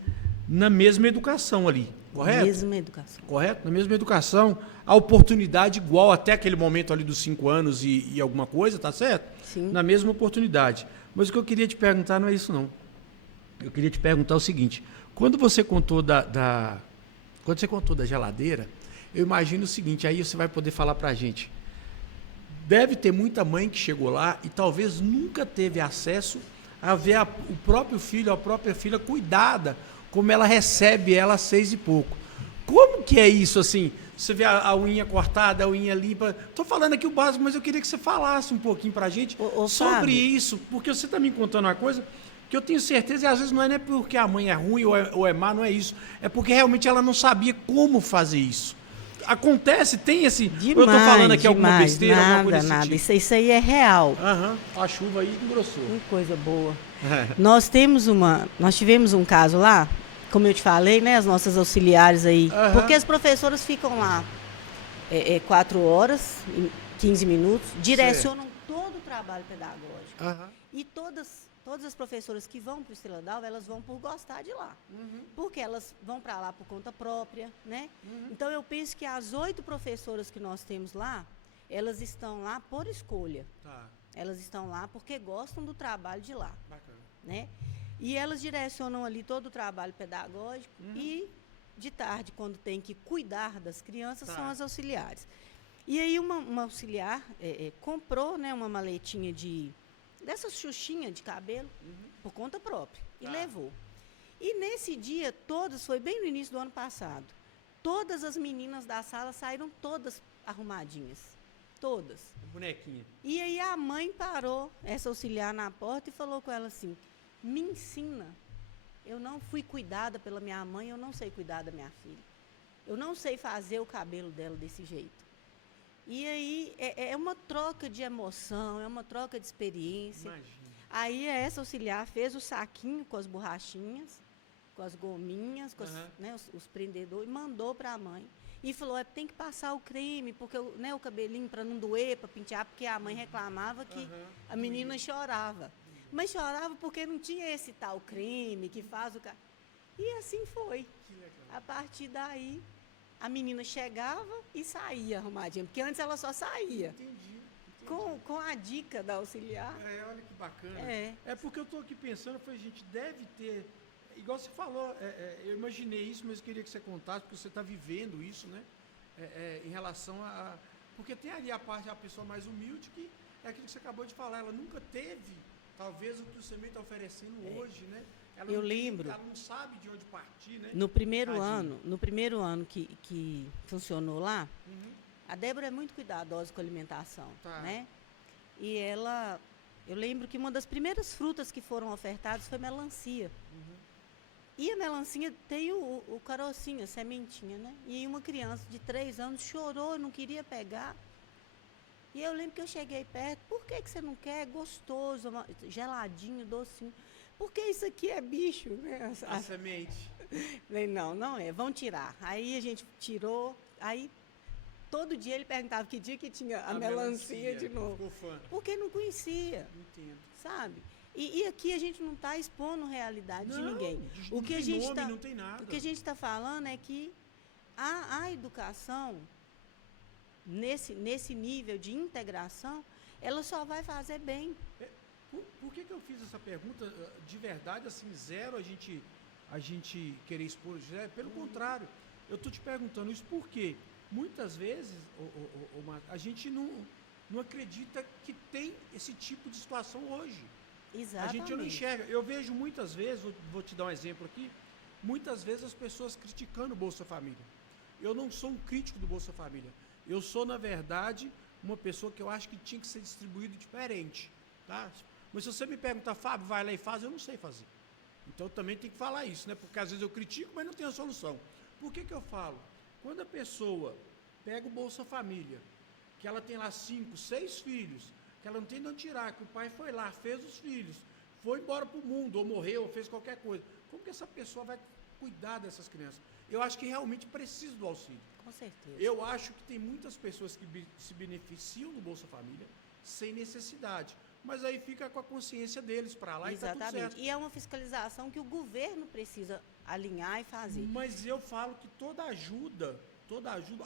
na mesma educação ali, correto? Na mesma educação. Correto? Na mesma educação, a oportunidade igual até aquele momento ali dos 5 anos e alguma coisa, tá certo? Sim. Na mesma oportunidade. Mas o que eu queria te perguntar não é isso, não. Eu queria te perguntar o seguinte, quando você contou quando você contou da geladeira, eu imagino o seguinte, aí você vai poder falar pra gente. Deve ter muita mãe que chegou lá e talvez nunca teve acesso a ver o próprio filho, a própria filha cuidada, como ela recebe ela às 6 e pouco. Como que é isso, assim? Você vê a unha cortada, a unha limpa. Estou falando aqui o básico, mas eu queria que você falasse um pouquinho pra gente sobre Fábio, isso, porque você está me contando uma coisa que eu tenho certeza, e às vezes não é nem porque a mãe é ruim ou é má, não é isso. É porque realmente ela não sabia como fazer isso. Acontece, tem esse... Demais, eu estou falando aqui alguma besteira, nada, alguma coisa desse nada. tipo. Isso aí é real. A chuva aí engrossou. Que coisa boa. Nós tivemos um caso lá, como eu te falei, né? As nossas auxiliares aí. Porque as professoras ficam lá 4 horas, 15 minutos, direcionam todo o trabalho pedagógico. E todas as professoras que vão para o Estrela d'Alva, elas vão por gostar de lá. Porque elas vão para lá por conta própria, né? Então, eu penso que as 8 professoras que nós temos lá, elas estão lá por escolha. Tá. Elas estão lá porque gostam do trabalho de lá. Bacana. Né? E elas direcionam ali todo o trabalho pedagógico e, de tarde, quando tem que cuidar das crianças, são as auxiliares. E aí, uma auxiliar comprou, né, uma maletinha dessas xuxinhas de cabelo, por conta própria, e levou. E nesse dia, foi bem no início do ano passado, todas as meninas da sala saíram todas arrumadinhas. Todas. Bonequinha. E aí a mãe parou, essa auxiliar, na porta e falou com ela assim, me ensina. Eu não fui cuidada pela minha mãe, eu não sei cuidar da minha filha. Eu não sei fazer o cabelo dela desse jeito. E aí é uma troca de emoção, é uma troca de experiência. Imagina. Aí essa auxiliar fez o saquinho com as borrachinhas, com as gominhas, com os prendedores, e mandou para a mãe. E falou, tem que passar o creme, porque o cabelinho para não doer, para pentear, porque a mãe reclamava que a menina chorava. Mas chorava porque não tinha esse tal creme que faz o... E assim foi. A partir daí, a menina chegava e saía arrumadinha, porque antes ela só saía. Entendi. Com a dica da auxiliar. Olha que bacana. É porque eu estou aqui pensando, gente, deve ter... Igual você falou, eu imaginei isso, mas eu queria que você contasse, porque você está vivendo isso, né? Em relação a... Porque tem ali a pessoa mais humilde, que é aquilo que você acabou de falar, ela nunca teve, talvez, o que o CEMEI está oferecendo hoje, né? Eu lembro. Ela não sabe de onde partir, né? No primeiro ano que funcionou lá, a Débora é muito cuidadosa com a alimentação, né? E eu lembro que uma das primeiras frutas que foram ofertadas foi melancia. E a melancia tem o carocinho, a sementinha, né? E uma criança de 3 anos chorou, não queria pegar. E eu lembro que eu cheguei perto, por que você não quer? É gostoso, geladinho, docinho. Porque isso aqui é bicho, né? A semente. Falei, não é, vão tirar. Aí a gente tirou, aí todo dia ele perguntava que dia que tinha a melancia de novo. Ficou fã. Porque não conhecia, Entendo. sabe? E aqui a gente não está expondo realidade de ninguém. Não tem nome, não tem nada. O que a gente está falando é que a educação, nesse nível de integração, ela só vai fazer bem. Por que eu fiz essa pergunta? De verdade, assim, zero a gente querer expor. Pelo contrário, eu estou te perguntando isso porque muitas vezes a gente não acredita que tem esse tipo de situação hoje. Exatamente. A gente não enxerga. Eu vejo muitas vezes, vou te dar um exemplo aqui, muitas vezes as pessoas criticando o Bolsa Família. Eu não sou um crítico do Bolsa Família. Eu sou, na verdade, uma pessoa que eu acho que tinha que ser distribuído diferente. Tá? Mas se você me perguntar, Fábio, vai lá e faz, eu não sei fazer. Então também tem que falar isso, né? Porque às vezes eu critico, mas não tenho a solução. Por que eu falo? Quando a pessoa pega o Bolsa Família, que ela tem lá 5, 6 filhos, que ela não tem de onde tirar, que o pai foi lá, fez os filhos, foi embora para o mundo, ou morreu, ou fez qualquer coisa. Como que essa pessoa vai cuidar dessas crianças? Eu acho que realmente precisa do auxílio. Com certeza. Eu acho que tem muitas pessoas que se beneficiam do Bolsa Família sem necessidade. Mas aí fica com a consciência deles para lá. Exatamente. E tá tudo certo. E é uma fiscalização que o governo precisa alinhar e fazer. Mas eu falo que toda ajuda,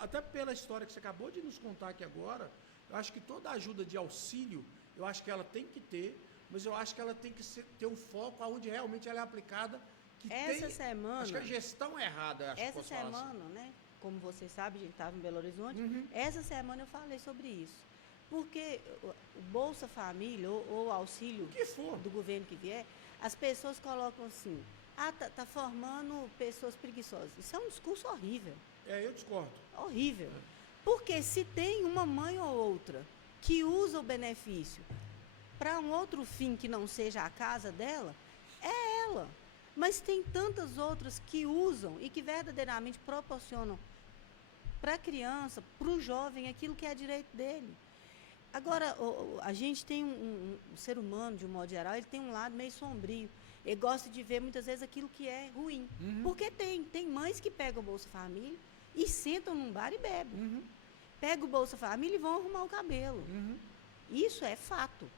até pela história que você acabou de nos contar aqui agora, eu acho que toda ajuda de auxílio, eu acho que ela tem que ter, mas eu acho que ela tem que ter um foco onde realmente ela é aplicada. Semana, acho que a gestão é errada. Essa semana, né? Como você sabe, a gente estava em Belo Horizonte. Essa semana eu falei sobre isso. Porque o Bolsa Família ou auxílio do governo que vier, as pessoas colocam assim, tá formando pessoas preguiçosas. Isso é um discurso horrível. Eu discordo. Horrível. Porque se tem uma mãe ou outra que usa o benefício para um outro fim que não seja a casa dela, é ela. Mas tem tantas outras que usam e que verdadeiramente proporcionam para a criança, para o jovem, aquilo que é direito dele. Agora, a gente tem um ser humano, de um modo geral, ele tem um lado meio sombrio. Ele gosta de ver, muitas vezes, aquilo que é ruim. Porque tem mães que pegam o Bolsa Família e sentam num bar e bebem. Pegam o Bolsa Família e vão arrumar o cabelo. Isso é fato.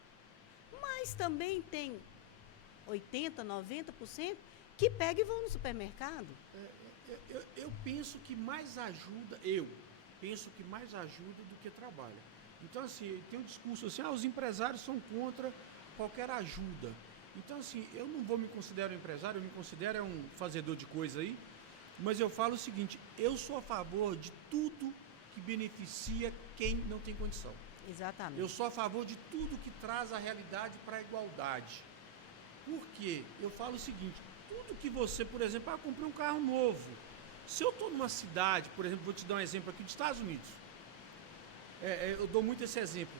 Mas também tem 80%, 90% que pegam e vão no supermercado. Eu penso que mais ajuda, do que trabalha. Então, assim, tem um discurso assim, os empresários são contra qualquer ajuda. Então, assim, eu não vou me considerar um empresário, eu me considero um fazedor de coisa aí, mas eu falo o seguinte, eu sou a favor de tudo que beneficia quem não tem condição. Exatamente. Eu sou a favor de tudo que traz a realidade para a igualdade. Por quê? Eu falo o seguinte, tudo que você, por exemplo, comprei um carro novo. Se eu estou numa cidade, por exemplo, vou te dar um exemplo aqui dos Estados Unidos. Eu dou muito esse exemplo.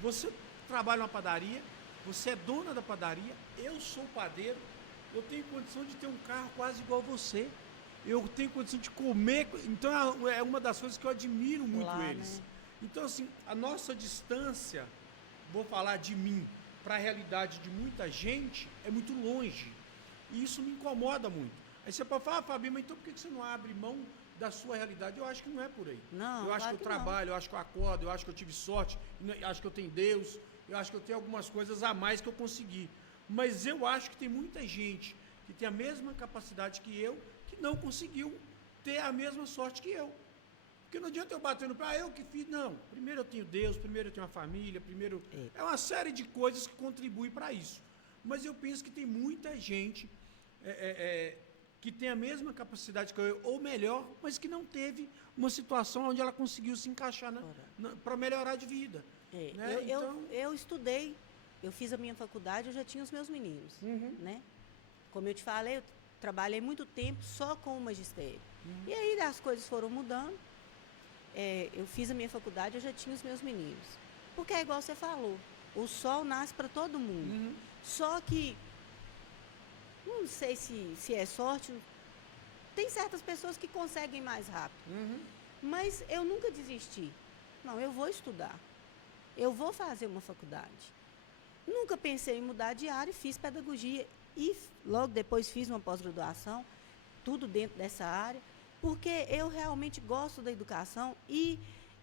Você trabalha numa padaria, você é dona da padaria, eu sou padeiro, eu tenho condição de ter um carro quase igual a você. Eu tenho condição de comer, então é uma das coisas que eu admiro muito eles. Né? Então, assim, a nossa distância, vou falar de mim, para a realidade de muita gente, é muito longe. E isso me incomoda muito. Aí você pode falar, Fabinho, mas então por que você não abre mão da sua realidade? Eu acho que não é por aí. Não, eu acho que eu trabalho, eu acho que eu acordo, eu acho que eu tive sorte, eu acho que eu tenho Deus, eu acho que eu tenho algumas coisas a mais que eu consegui. Mas eu acho que tem muita gente que tem a mesma capacidade que eu, que não conseguiu ter a mesma sorte que eu. Porque não adianta eu bater no pé, eu que fiz. Não, primeiro eu tenho Deus, primeiro eu tenho uma família, primeiro... É uma série de coisas que contribuem para isso. Mas eu penso que tem muita gente que tem a mesma capacidade que eu, ou melhor, mas que não teve uma situação onde ela conseguiu se encaixar para melhorar de vida. Né? Eu estudei, eu fiz a minha faculdade, eu já tinha os meus meninos. Né? Como eu te falei, eu trabalhei muito tempo só com o magistério. E aí as coisas foram mudando. Eu fiz a minha faculdade, eu já tinha os meus meninos. Porque é igual você falou, o sol nasce para todo mundo. Só que, não sei se é sorte, tem certas pessoas que conseguem mais rápido. Mas eu nunca desisti. Não, eu vou estudar. Eu vou fazer uma faculdade. Nunca pensei em mudar de área, fiz pedagogia. E logo depois fiz uma pós-graduação, tudo dentro dessa área. Porque eu realmente gosto da educação e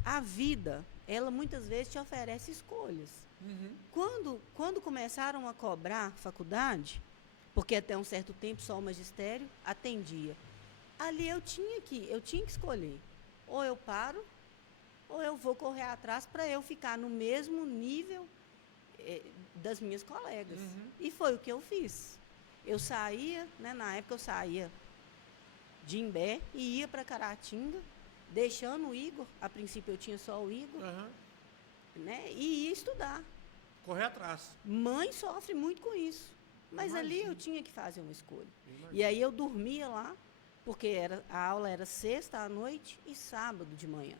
a vida, ela muitas vezes te oferece escolhas. Quando começaram a cobrar faculdade, porque até um certo tempo só o magistério atendia, ali eu tinha que escolher. Ou eu paro, ou eu vou correr atrás para eu ficar no mesmo nível das minhas colegas. E foi o que eu fiz. Eu saía, né, na época eu saía de Imbé e ia para Caratinga, deixando o Igor. A princípio eu tinha só o Igor, né, e ia estudar. Correr atrás. Mãe sofre muito com isso. Mas ali eu tinha que fazer uma escolha. Imagino. E aí eu dormia lá, porque a aula era sexta à noite e sábado de manhã.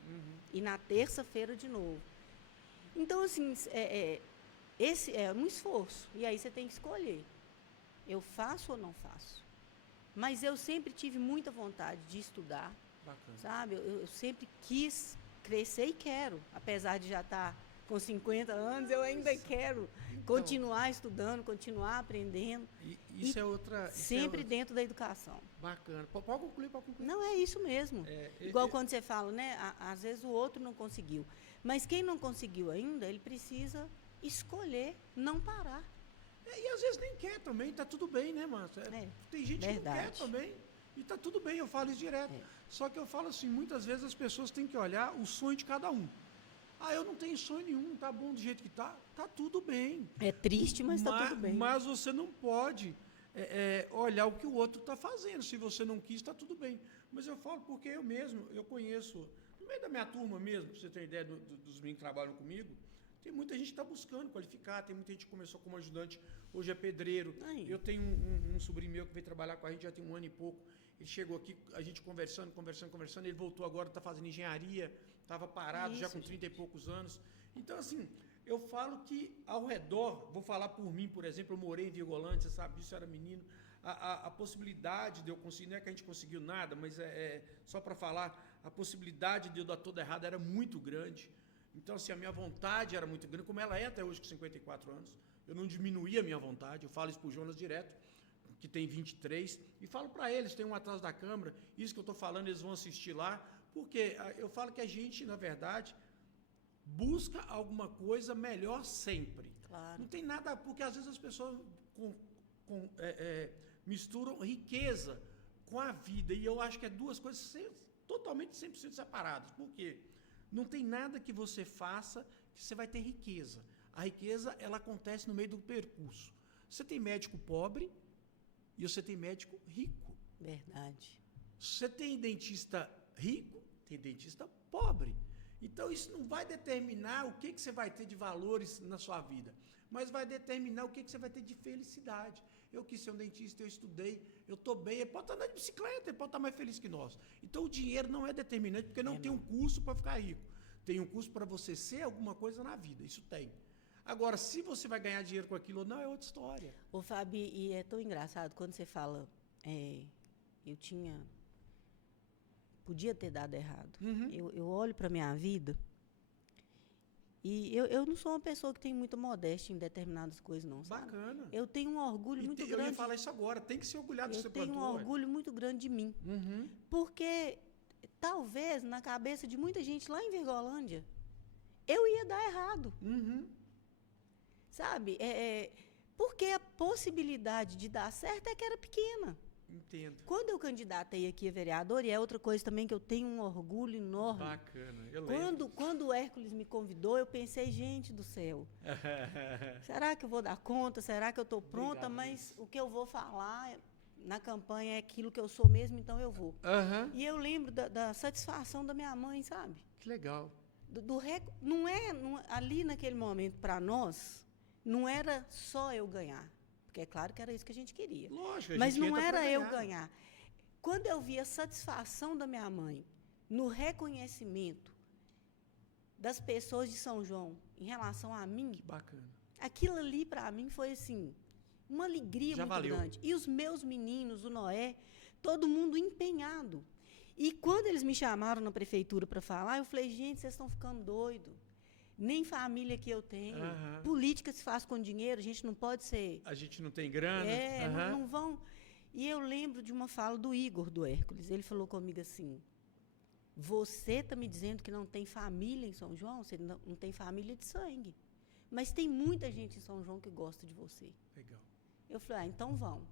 E na terça-feira de novo. Então, assim, esse é um esforço. E aí você tem que escolher. Eu faço ou não faço? Mas eu sempre tive muita vontade de estudar. Bacana. Sabe? Eu sempre quis crescer e quero. Apesar de já estar com 50 anos, eu ainda quero continuar estudando, continuar aprendendo. Isso é outra... Sempre dentro da educação. Bacana. Pode concluir. Não, é isso mesmo. Igual quando você fala, né? Às vezes o outro não conseguiu. Mas quem não conseguiu ainda, ele precisa escolher não parar. E às vezes nem quer também, tá tudo bem, né, Márcia? Tem gente verdade. que não quer também. E tá tudo bem, eu falo isso direto. Só que eu falo assim, muitas vezes as pessoas têm que olhar o sonho de cada um. Eu não tenho sonho nenhum, tá bom do jeito que tá tudo bem. É triste, mas tá tudo bem. Mas você não pode olhar o que o outro está fazendo. Se você não quis, está tudo bem. Mas eu falo porque eu conheço, no meio da minha turma mesmo, para você ter ideia dos meninos que trabalham comigo, tem muita gente que está buscando qualificar, tem muita gente que começou como ajudante, hoje é pedreiro. Eu tenho um sobrinho meu que veio trabalhar com a gente já tem um ano e pouco. Ele chegou aqui, a gente conversando, ele voltou agora, está fazendo engenharia, estava parado já com 30 e poucos anos. Então, assim, eu falo que ao redor, vou falar por mim, por exemplo, eu morei em Virgolândia, você sabe disso, eu era menino, a possibilidade de eu conseguir, não é que a gente conseguiu nada, mas só para falar, a possibilidade de eu dar tudo errado era muito grande. Então, assim, a minha vontade era muito grande, como ela é até hoje com 54 anos, eu não diminuí a minha vontade, eu falo isso para o Jonas direto, que tem 23, e falo para eles, tem um atrás da câmera, isso que eu estou falando, eles vão assistir lá, porque eu falo que a gente, na verdade, busca alguma coisa melhor sempre. Claro. Não tem nada, porque às vezes as pessoas misturam riqueza com a vida, e eu acho que é duas coisas totalmente 100% separadas. Por quê? Não tem nada que você faça que você vai ter riqueza. A riqueza, ela acontece no meio do percurso. Você tem médico pobre e você tem médico rico. Verdade. Você tem dentista rico, tem dentista pobre. Então, isso não vai determinar o que você vai ter de valores na sua vida, mas vai determinar o que você vai ter de felicidade. Eu quis ser um dentista, eu estudei, eu estou bem, ele pode estar andando de bicicleta, ele pode estar mais feliz que nós. Então, o dinheiro não é determinante, porque não tem um curso para ficar rico. Tem um curso para você ser alguma coisa na vida, isso tem. Agora, se você vai ganhar dinheiro com aquilo ou não, é outra história. Ô, Fabi, e é tão engraçado quando você fala, podia ter dado errado. Eu olho para a minha vida e eu não sou uma pessoa que tem muita modéstia em determinadas coisas, não. Sabe? Bacana. Eu tenho um orgulho muito grande. Eu ia falar isso agora, tem que se orgulhar do que você plantou. Eu tenho um orgulho muito grande de mim. Porque talvez na cabeça de muita gente lá em Virgolândia, eu ia dar errado. Sabe? Porque a possibilidade de dar certo é que era pequena. Entendo. Quando eu candidatei aqui a vereador, e é outra coisa também que eu tenho um orgulho enorme. Bacana, eu lembro. Quando o Hércules me convidou, eu pensei, gente do céu, será que eu vou dar conta? Será que eu estou pronta? Obrigado, mas o que eu vou falar na campanha é aquilo que eu sou mesmo, então eu vou. E eu lembro da satisfação da minha mãe, sabe? Que legal. Ali naquele momento, para nós, não era só eu ganhar. Porque é claro que era isso que a gente queria. Lógico, mas não era eu ganhar. Quando eu vi a satisfação da minha mãe no reconhecimento das pessoas de São João em relação a mim, que bacana. Aquilo ali para mim foi assim, uma alegria muito grande. E os meus meninos, o Noé, todo mundo empenhado. E quando eles me chamaram na prefeitura para falar, eu falei, gente, vocês estão ficando doidos. Nem família que eu tenho. Política se faz com dinheiro, a gente não pode ser... A gente não tem grana. Não vão... E eu lembro de uma fala do Igor, do Hércules. Ele falou comigo assim, você está me dizendo que não tem família em São João? Você não tem família de sangue. Mas tem muita gente em São João que gosta de você. Legal. Eu falei, então vamos.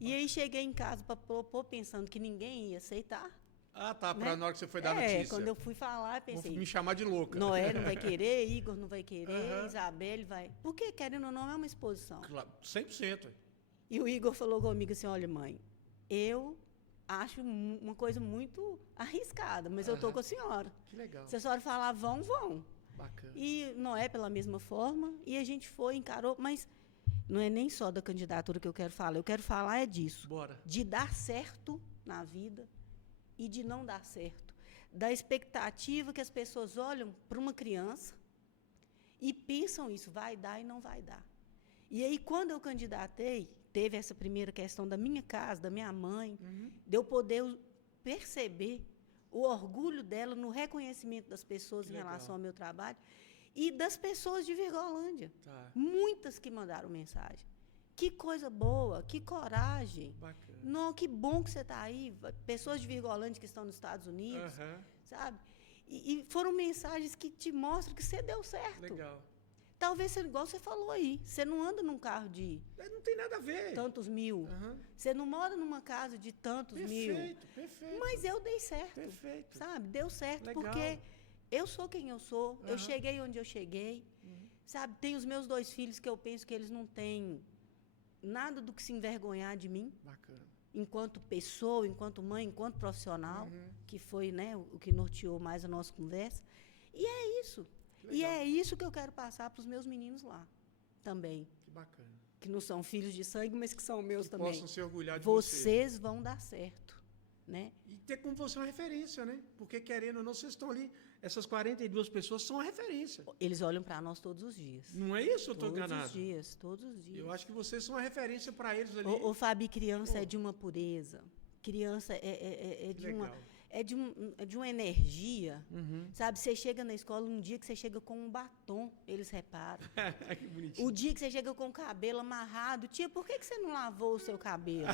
E aí cheguei em casa para propor, pensando que ninguém ia aceitar. Ah, tá, Né? Na hora que você foi dar notícia. Quando eu fui falar, eu pensei... Vão me chamar de louca. Noé não vai querer, Igor não vai querer, Isabelle vai... Porque, querendo ou não, é uma exposição. Claro, 100%. E o Igor falou comigo assim, olha, mãe, eu acho uma coisa muito arriscada, mas eu estou com a senhora. Que legal. Se a senhora falar vão, vão. Bacana. E Noé pela mesma forma, e a gente foi, encarou, mas não é nem só da candidatura que eu quero falar é disso. Bora. De dar certo na vida e de não dar certo. Da expectativa que as pessoas olham para uma criança e pensam isso, vai dar e não vai dar. E aí, quando eu candidatei, teve essa primeira questão da minha casa, da minha mãe, de eu poder perceber o orgulho dela no reconhecimento das pessoas em relação ao meu trabalho e das pessoas de Virgolândia. Tá. Muitas que mandaram mensagem. Que coisa boa, que coragem. Bacana. Não, que bom que você está aí. Pessoas de Virgolândia que estão nos Estados Unidos, sabe? E foram mensagens que te mostram que você deu certo. Legal. Talvez, igual você falou aí, você não anda num carro de Não tem nada a ver. tantos mil. Você não mora numa casa de tantos mil. Perfeito. Mas eu dei certo. Perfeito. Sabe? Deu certo, Legal. porque eu sou quem eu sou, eu cheguei onde eu cheguei. Sabe? Tem os meus 2 filhos que eu penso que eles não têm nada do que se envergonhar de mim. Bacana. Enquanto pessoa, enquanto mãe, enquanto profissional, que foi, né, o que norteou mais a nossa conversa. E é isso. E é isso que eu quero passar para os meus meninos lá também. Que bacana. Que não são filhos de sangue, mas que são meus que também. Possam se orgulhar de Vocês vão dar certo, né? E ter como você uma referência, né? Porque, querendo ou não, vocês estão ali, essas 42 pessoas são uma referência. Eles olham para nós todos os dias. Não é isso? Eu estou enganado? Todos os dias. Eu acho que vocês são uma referência para eles ali. O Fabi, criança é de uma pureza. Criança é de uma energia, sabe? Você chega na escola, um dia que você chega com um batom, eles reparam. Que bonitinho. O dia que você chega com o cabelo amarrado, tia, por que você não lavou o seu cabelo?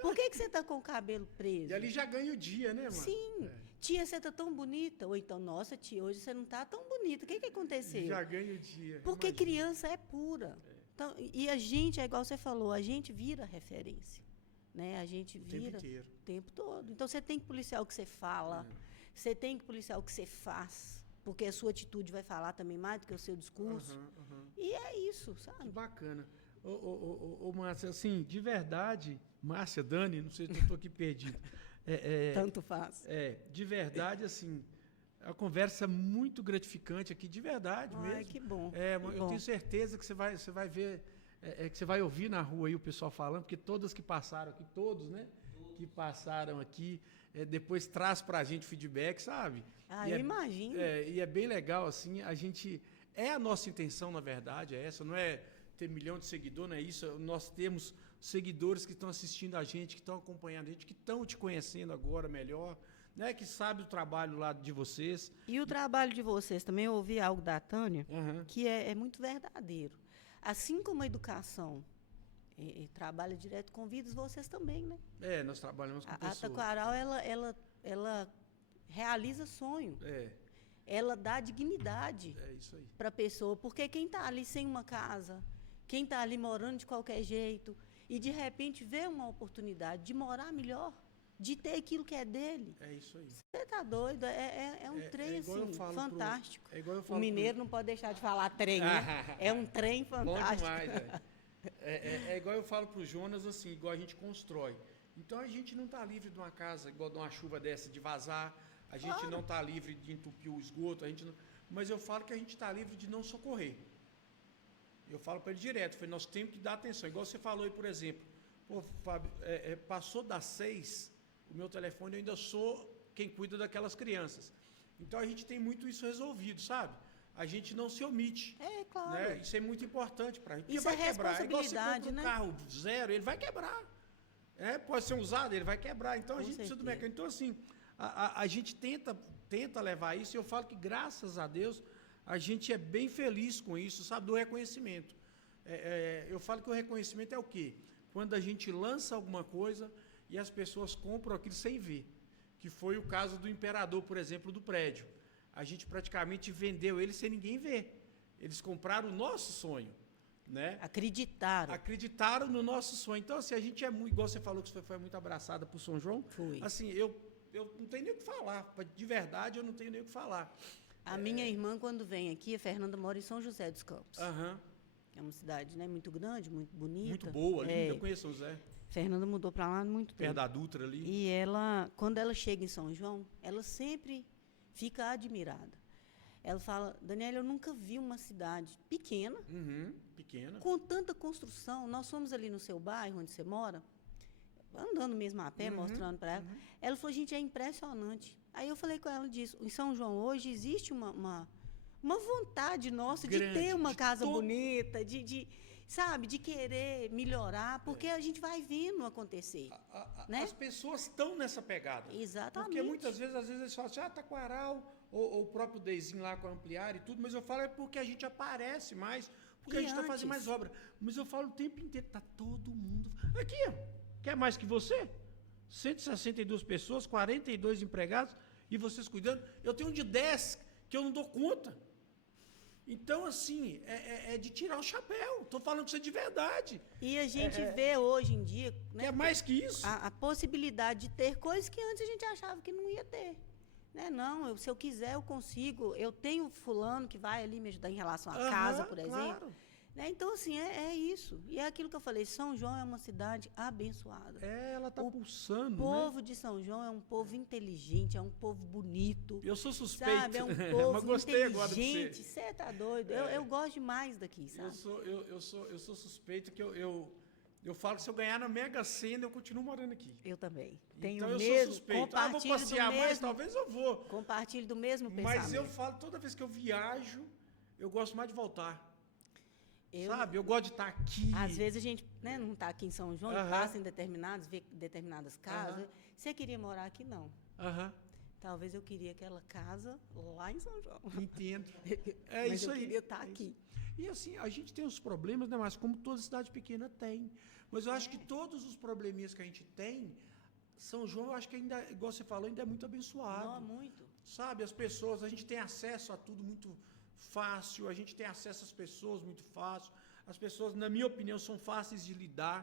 Por que você está com o cabelo preso? E ali já ganha o dia, né, mano? Sim. Tia, você está tão bonita. Ou então, nossa, tia, hoje você não está tão bonita. O que aconteceu? Já ganha o dia. Porque imagina. criança é pura. Então, e a gente, é igual você falou, a gente vira referência. Né? A gente vira inteiro. O tempo todo. Então, você tem que policiar o que você fala, você tem que policiar o que você faz, porque a sua atitude vai falar também mais do que o seu discurso. E é isso, sabe? Que bacana. Ô, Márcia, assim, de verdade, Márcia, Dani, não sei se eu estou aqui perdido. Tanto faz. De verdade, assim, a conversa muito gratificante aqui, de verdade mesmo. Ai, que bom. Eu tenho certeza que você vai ver, que você vai ouvir na rua aí o pessoal falando, porque todas que passaram aqui, todos, né? Que passaram aqui, depois traz para a gente feedback, sabe? Eu imagino. E é bem legal, assim, a nossa intenção, na verdade, é essa, não é ter milhão de seguidores, não é isso, nós temos seguidores que estão assistindo a gente, que estão acompanhando a gente, que estão te conhecendo agora melhor, né, que sabe o trabalho lá de vocês. E o trabalho de vocês, também eu ouvi algo da Tânia, que é muito verdadeiro. Assim como a educação trabalha direto com vidas, vocês também, né? Nós trabalhamos com pessoas. A Taquaral, ela realiza sonho. Ela dá dignidade para a pessoa, porque quem está ali sem uma casa, quem está ali morando de qualquer jeito, e de repente vê uma oportunidade de morar melhor, de ter aquilo que é dele. É isso aí. Você está doido? É um trem assim, fantástico. O mineiro não pode deixar de falar trem, né? É um trem fantástico. Bom demais, é igual eu falo para o Jonas, assim, igual a gente constrói. Então a gente não está livre de uma casa, igual de uma chuva dessa, de vazar. A gente não está livre de entupir o esgoto, mas eu falo que a gente está livre de não socorrer. Eu falo para ele direto, nós temos que dar atenção. Igual você falou aí, por exemplo, Fábio, passou das 6, o meu telefone, eu ainda sou quem cuida daquelas crianças. Então a gente tem muito isso resolvido, sabe? A gente não se omite. Claro. Né? Isso é muito importante para a gente. Isso vai quebrar. É igual você compra um carro zero, ele vai quebrar. Pode ser usado, ele vai quebrar. Então a gente precisa do mecânico. Então, assim, a gente tenta levar isso, e eu falo que, graças a Deus, a gente é bem feliz com isso, sabe, do reconhecimento. Eu falo que o reconhecimento é o quê? Quando a gente lança alguma coisa e as pessoas compram aquilo sem ver. que foi o caso do Imperador, por exemplo, do prédio. A gente praticamente vendeu ele sem ninguém ver. Eles compraram o nosso sonho, né? Acreditaram no nosso sonho. Então, assim, a gente é muito, igual você falou que você foi muito abraçada por São João. Fui. Assim, eu não tenho nem o que falar. De verdade, eu não tenho nem o que falar. A minha irmã, quando vem aqui, a Fernanda mora em São José dos Campos. Aham. É uma cidade, né, muito grande, muito bonita. Muito boa, linda. Eu conheço São José. Fernanda mudou para lá há muito tempo. Perto da Dutra ali. E ela, quando ela chega em São João, ela sempre fica admirada. Ela fala, Daniela, eu nunca vi uma cidade pequena, Pequena. com tanta construção. Nós fomos ali no seu bairro, onde você mora, andando mesmo a pé, mostrando para ela. Ela falou, gente, é impressionante. Aí eu falei com ela disso. Em São João hoje existe uma vontade nossa Grande, de ter uma casa todo... bonita, sabe, de querer melhorar, porque a gente vai vendo acontecer. Né? As pessoas estão nessa pegada. Exatamente. Porque muitas vezes, às vezes, eles falam assim, Taquaral, ou o próprio Deizinho lá com a Ampliar e tudo, mas eu falo é porque a gente aparece mais, porque a gente está fazendo mais obra. Mas eu falo o tempo inteiro, tá todo mundo... Aqui, ó, quer mais que você? 162 pessoas, 42 empregados, e vocês cuidando. Eu tenho um de 10 que eu não dou conta. Então, assim, é de tirar o chapéu. Estou falando com você de verdade. E a gente vê hoje em dia... Né, que é mais que isso. A possibilidade de ter coisas que antes a gente achava que não ia ter. Né? Não, se eu quiser, eu consigo. Eu tenho fulano que vai ali me ajudar em relação à casa, por exemplo. Claro. Né? Então, assim, é isso. E é aquilo que eu falei, São João é uma cidade abençoada. Ela está pulsando, O povo de São João é um povo inteligente, é um povo bonito. Eu sou suspeito. Sabe? É um povo mas gostei agora de inteligente. Você está doido. Eu gosto demais daqui, sabe? Eu sou suspeito que eu falo que se eu ganhar na Mega Sena, eu continuo morando aqui. Eu também. Tenho então eu mesmo, sou suspeito. Vou passear mais, talvez eu vou. Compartilho do mesmo pensamento. Mas eu falo, toda vez que eu viajo, eu gosto mais de voltar. Sabe? Eu gosto de estar aqui. Às vezes a gente, né, não está aqui em São João, passa em determinadas casas. Você queria morar aqui? Não. Talvez eu queria aquela casa lá em São João. Entendo. Mas isso aí. Eu queria estar aqui. E assim, a gente tem os problemas, né, mas como toda cidade pequena tem. Mas eu acho que todos os probleminhas que a gente tem, São João, eu acho que ainda, igual você falou, ainda é muito abençoado. Não, muito. Sabe, as pessoas, a gente tem acesso a tudo muito fácil, a gente tem acesso às pessoas muito fácil. As pessoas, na minha opinião, são fáceis de lidar.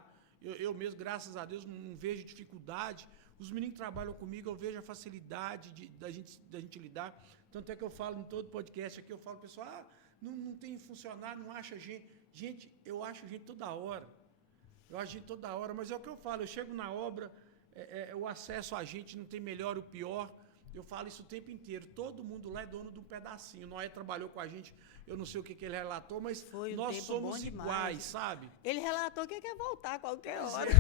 Eu mesmo, graças a Deus, não vejo dificuldade. Os meninos que trabalham comigo, eu vejo a facilidade da gente lidar. Tanto é que eu falo em todo podcast aqui, eu falo, pessoal, não tem funcionário, não acha gente. Gente, eu acho gente toda hora. Mas é o que eu falo, eu chego na obra, o acesso a gente não tem melhor ou pior. Eu falo isso o tempo inteiro. Todo mundo lá é dono de um pedacinho. Noé trabalhou com a gente, eu não sei o que ele relatou, mas nós somos iguais, sabe? Ele relatou que quer voltar a qualquer hora.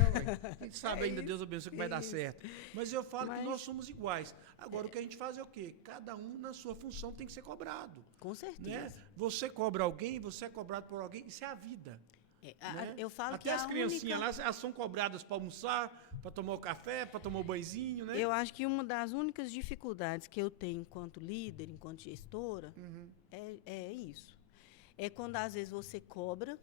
A gente sabe ainda, Deus abençoe que vai dar certo. Mas eu falo que nós somos iguais. Agora, o que a gente faz é o quê? Cada um na sua função tem que ser cobrado. Com certeza. Né? Você cobra alguém, você é cobrado por alguém, isso é a vida. Né? Eu falo até as criancinhas lá, elas são cobradas para almoçar, para tomar o café, para tomar o banhozinho, né? Eu acho que uma das únicas dificuldades que eu tenho enquanto líder, enquanto gestora, é isso. É quando às vezes você cobra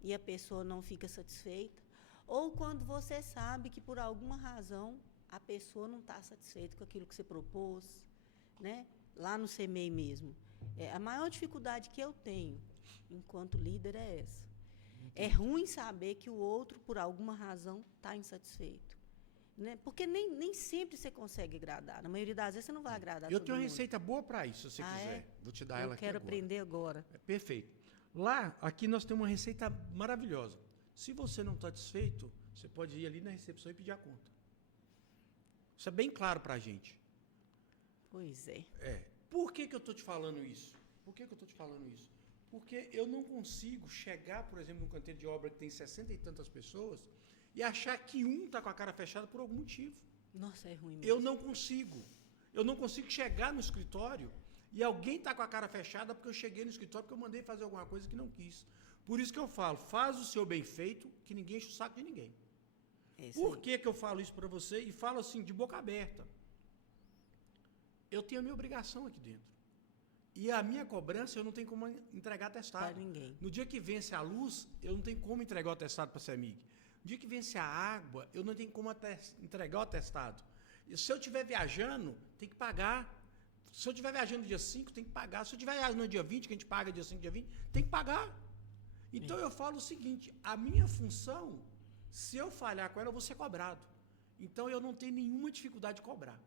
e a pessoa não fica satisfeita, ou quando você sabe que por alguma razão a pessoa não está satisfeita com aquilo que você propôs, né? Lá no CEMEI mesmo. A maior dificuldade que eu tenho enquanto líder é essa. É ruim saber que o outro, por alguma razão, está insatisfeito. Né? Porque nem sempre você consegue agradar. Na maioria das vezes, você não vai agradar Eu todo tenho uma mundo. receita boa para isso, se você quiser. Vou te dar ela aqui agora. Eu quero aprender agora. Perfeito. Lá, aqui nós temos uma receita maravilhosa. Se você não está satisfeito, você pode ir ali na recepção e pedir a conta. Isso é bem claro para a gente. Pois é. Por que eu estou te falando isso? Porque eu não consigo chegar, por exemplo, num canteiro de obra que tem 60 e tantas pessoas e achar que um está com a cara fechada por algum motivo. Nossa, é ruim mesmo. Eu não consigo. Eu não consigo chegar no escritório e alguém está com a cara fechada porque eu cheguei no escritório porque eu mandei fazer alguma coisa que não quis. Por isso que eu falo, faz o seu bem feito, que ninguém enche o saco de ninguém. Por que eu falo isso para você? E falo assim, de boca aberta. Eu tenho a minha obrigação aqui dentro. E a minha cobrança, eu não tenho como entregar atestado. Para ninguém. No dia que vence a luz, eu não tenho como entregar o atestado para a CEMIG. No dia que vence a água, eu não tenho como entregar o atestado. E se eu estiver viajando, tem que pagar. Se eu estiver viajando no dia 5, tem que pagar. Se eu estiver viajando no dia 20, que a gente paga dia 5, dia 20, tem que pagar. Então eu falo o seguinte, a minha função, se eu falhar com ela, eu vou ser cobrado. Então eu não tenho nenhuma dificuldade de cobrar.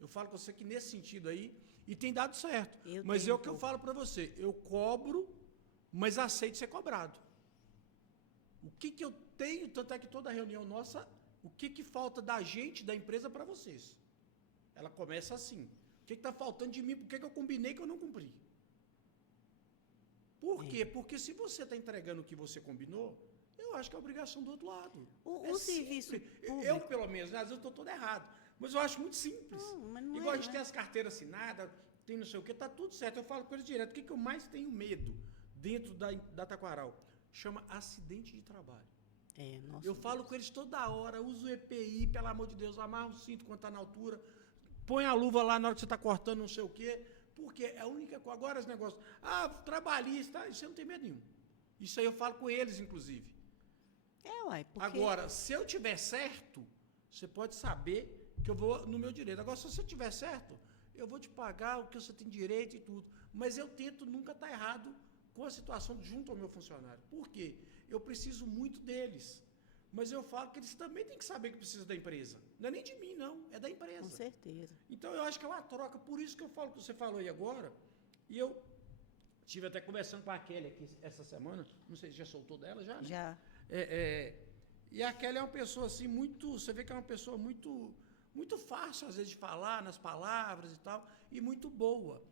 Eu falo com você que nesse sentido aí, e tem dado certo. Mas é o que eu falo para você, eu cobro, mas aceito ser cobrado. O que eu tenho, tanto é que toda reunião nossa, o que falta da gente, da empresa, para vocês? Ela começa assim. O que está faltando de mim? Por que eu combinei que eu não cumpri? Por quê? Porque se você está entregando o que você combinou, eu acho que é obrigação do outro lado. O serviço público... Eu, pelo menos, às vezes eu estou todo errado, mas eu acho muito simples. Não Igual a gente tem as carteiras assinadas, tem não sei o quê, está tudo certo. Eu falo com eles direto. O que eu mais tenho medo dentro da Taquaral? Chama acidente de trabalho. Eu falo com eles toda hora, usa o EPI, pelo amor de Deus, amarra o cinto quando está na altura, põe a luva lá na hora que você está cortando não sei o quê, porque é a única coisa. Agora os negócios, trabalhista, isso eu não tem medo nenhum. Isso aí eu falo com eles, inclusive. Porque... Agora, se eu tiver certo, você pode saber que eu vou no meu direito. Agora, se você tiver certo, eu vou te pagar o que você tem direito e tudo. Mas eu tento nunca estar errado com a situação junto ao meu funcionário. Por quê? Eu preciso muito deles. Mas eu falo que eles também têm que saber que precisa da empresa. Não é nem de mim, não. É da empresa. Com certeza. Então, eu acho que é uma troca. Por isso que eu falo o que você falou aí agora. E eu estive até conversando com a Kelly aqui essa semana. Não sei se já soltou dela, já? Né? Já. E a Kelly é uma pessoa assim, muito... Você vê que é uma pessoa muito, muito fácil, às vezes, de falar nas palavras e tal. E muito boa.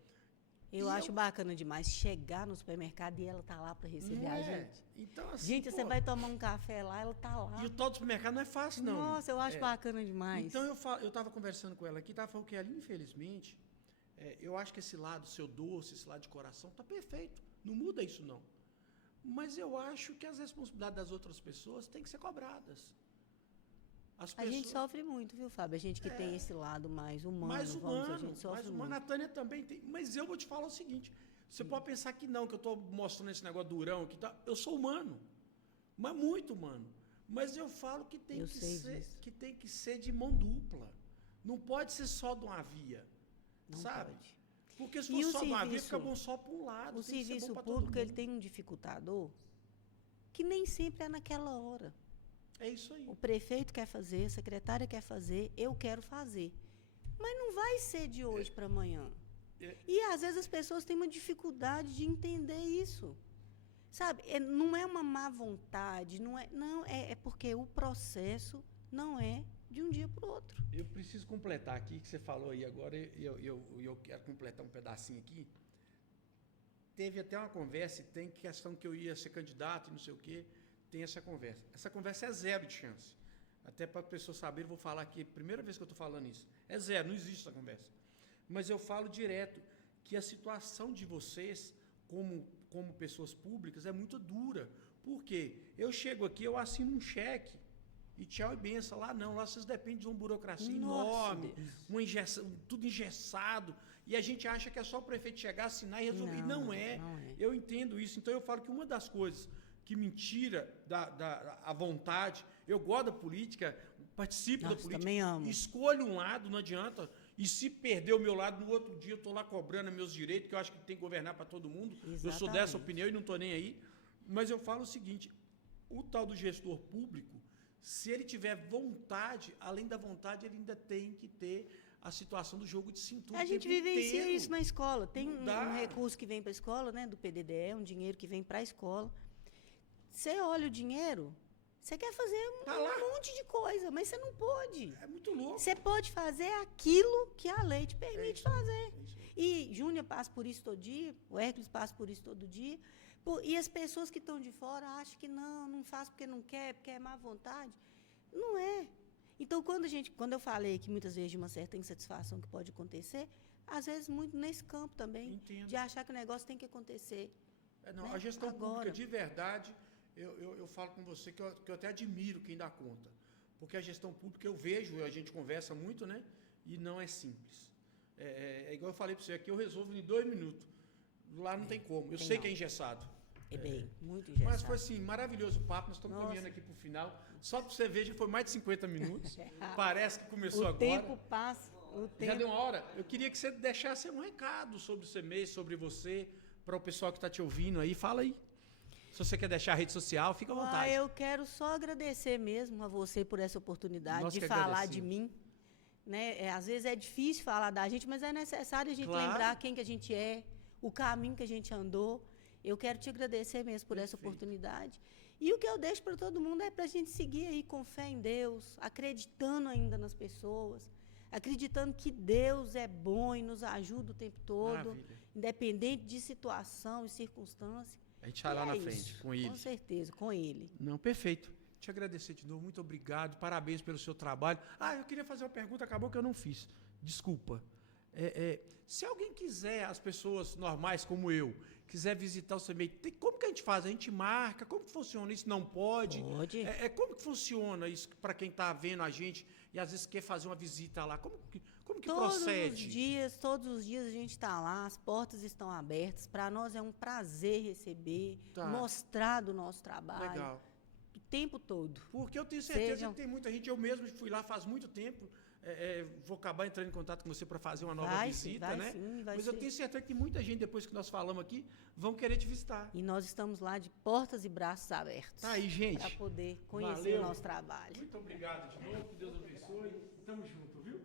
Eu acho bacana demais chegar no supermercado e ela tá lá para receber a gente. Então, assim, gente, você vai tomar um café lá, ela tá lá. E o tal do supermercado não é fácil, não. Nossa, eu acho bacana demais. Então, eu estava conversando com ela aqui, estava falando que ela, infelizmente, eu acho que esse lado seu doce, esse lado de coração, tá perfeito. Não muda isso, não. Mas eu acho que as responsabilidades das outras pessoas têm que ser cobradas. A gente sofre muito, viu, Fábio? A gente que tem esse lado mais humano. A gente sofre muito. A Tânia também tem. Mas eu vou te falar o seguinte, você pode pensar que não, que eu estou mostrando esse negócio durão, que tá, eu sou humano, mas muito humano. Mas eu falo que tem que ser de mão dupla. Não pode ser só de uma via, sabe? Pode. Porque se for só de uma via, fica bom só para um lado. O serviço público ele tem um dificultador que nem sempre é naquela hora. É isso aí. O prefeito quer fazer, a secretária quer fazer, eu quero fazer. Mas não vai ser de hoje para amanhã. E, às vezes, as pessoas têm uma dificuldade de entender isso. Sabe? Não é uma má vontade, é porque o processo não é de um dia para o outro. Eu preciso completar aqui, que você falou aí agora, eu quero completar um pedacinho aqui. Teve até uma conversa, e tem questão que eu ia ser candidato e não sei o quê, tem essa conversa. Essa conversa é zero de chance. Até para a pessoa saber, eu vou falar aqui, primeira vez que eu estou falando isso. É zero, não existe essa conversa. Mas eu falo direto que a situação de vocês, como pessoas públicas, é muito dura. Por quê? Eu chego aqui, eu assino um cheque, e tchau e benção. Lá não, lá vocês dependem de uma burocracia enorme, tudo engessado, e a gente acha que é só o prefeito chegar, assinar e resolver. Não é. Eu entendo isso. Então eu falo que uma das coisas que me tira da vontade, eu gosto da política, participo da política, também amo. Escolho um lado, não adianta, e se perder o meu lado, no outro dia eu estou lá cobrando meus direitos, que eu acho que tem que governar para todo mundo. Exatamente. Eu sou dessa opinião e não estou nem aí. Mas eu falo o seguinte, o tal do gestor público, se ele tiver vontade, além da vontade, ele ainda tem que ter a situação do jogo de cintura. A gente vivencia isso na escola. Tem um recurso que vem para a escola, né, do PDDE, um dinheiro que vem para a escola. Você olha o dinheiro, você quer fazer um monte de coisa, mas você não pode. É muito louco. Você pode fazer aquilo que a lei te permite fazer. E Júnior passa por isso todo dia, o Hércules passa por isso todo dia. E as pessoas que estão de fora acham que não faz porque não quer, porque é má vontade. Não é. Então, quando eu falei que muitas vezes de uma certa insatisfação que pode acontecer, às vezes muito nesse campo também, Entendo. De achar que o negócio tem que acontecer. Não, a gestão pública, de verdade, eu falo com você que eu até admiro quem dá conta. Porque a gestão pública, eu vejo, a gente conversa muito, né? E não é simples. É igual eu falei para você, aqui eu resolvo em 2 minutos. Lá não tem como. Eu sei que é engessado. É bem, muito engessado. Mas foi assim, maravilhoso o papo. Nós estamos caminhando aqui para o final. Só para você ver, já foi mais de 50 minutos. Parece que começou agora. O tempo passa. Já deu uma hora. Eu queria que você deixasse um recado sobre o CMEI, sobre você, para o pessoal que está te ouvindo aí. Fala aí. Se você quer deixar a rede social, fica à vontade. Eu quero só agradecer mesmo a você por essa oportunidade Nós de que falar de agradecemos. mim. Né? Às vezes é difícil falar da gente, mas é necessário a gente Claro. lembrar quem que a gente é, o caminho que a gente andou. Eu quero te agradecer mesmo por essa oportunidade. E o que eu deixo para todo mundo é para a gente seguir aí com fé em Deus, acreditando ainda nas pessoas, acreditando que Deus é bom e nos ajuda o tempo todo, Maravilha. independente de situação e circunstância. A gente está lá E na é frente, isso, com ele. Com certeza, com ele. Não, perfeito. Te agradecer de novo, muito obrigado, parabéns pelo seu trabalho. Eu queria fazer uma pergunta, acabou que eu não fiz. Desculpa. Se alguém quiser, as pessoas normais como eu, quiser visitar o CMEI, como que a gente faz? A gente marca? Como que funciona isso? Não pode? Pode. Como que funciona isso para quem está vendo a gente e às vezes quer fazer uma visita lá? Como que procede? Todos os dias a gente está lá, as portas estão abertas. Para nós é um prazer receber, mostrar do nosso trabalho. Legal. O tempo todo. Porque eu tenho certeza que tem muita gente, eu mesmo fui lá faz muito tempo, vou acabar entrando em contato com você para fazer uma nova visita, né? Sim, mas eu tenho certeza que tem muita gente, depois que nós falamos aqui, vão querer te visitar. E nós estamos lá de portas e braços abertos. Tá aí, gente. Para poder conhecer o nosso trabalho. Muito obrigado de novo, que Deus abençoe. Tamo junto, viu?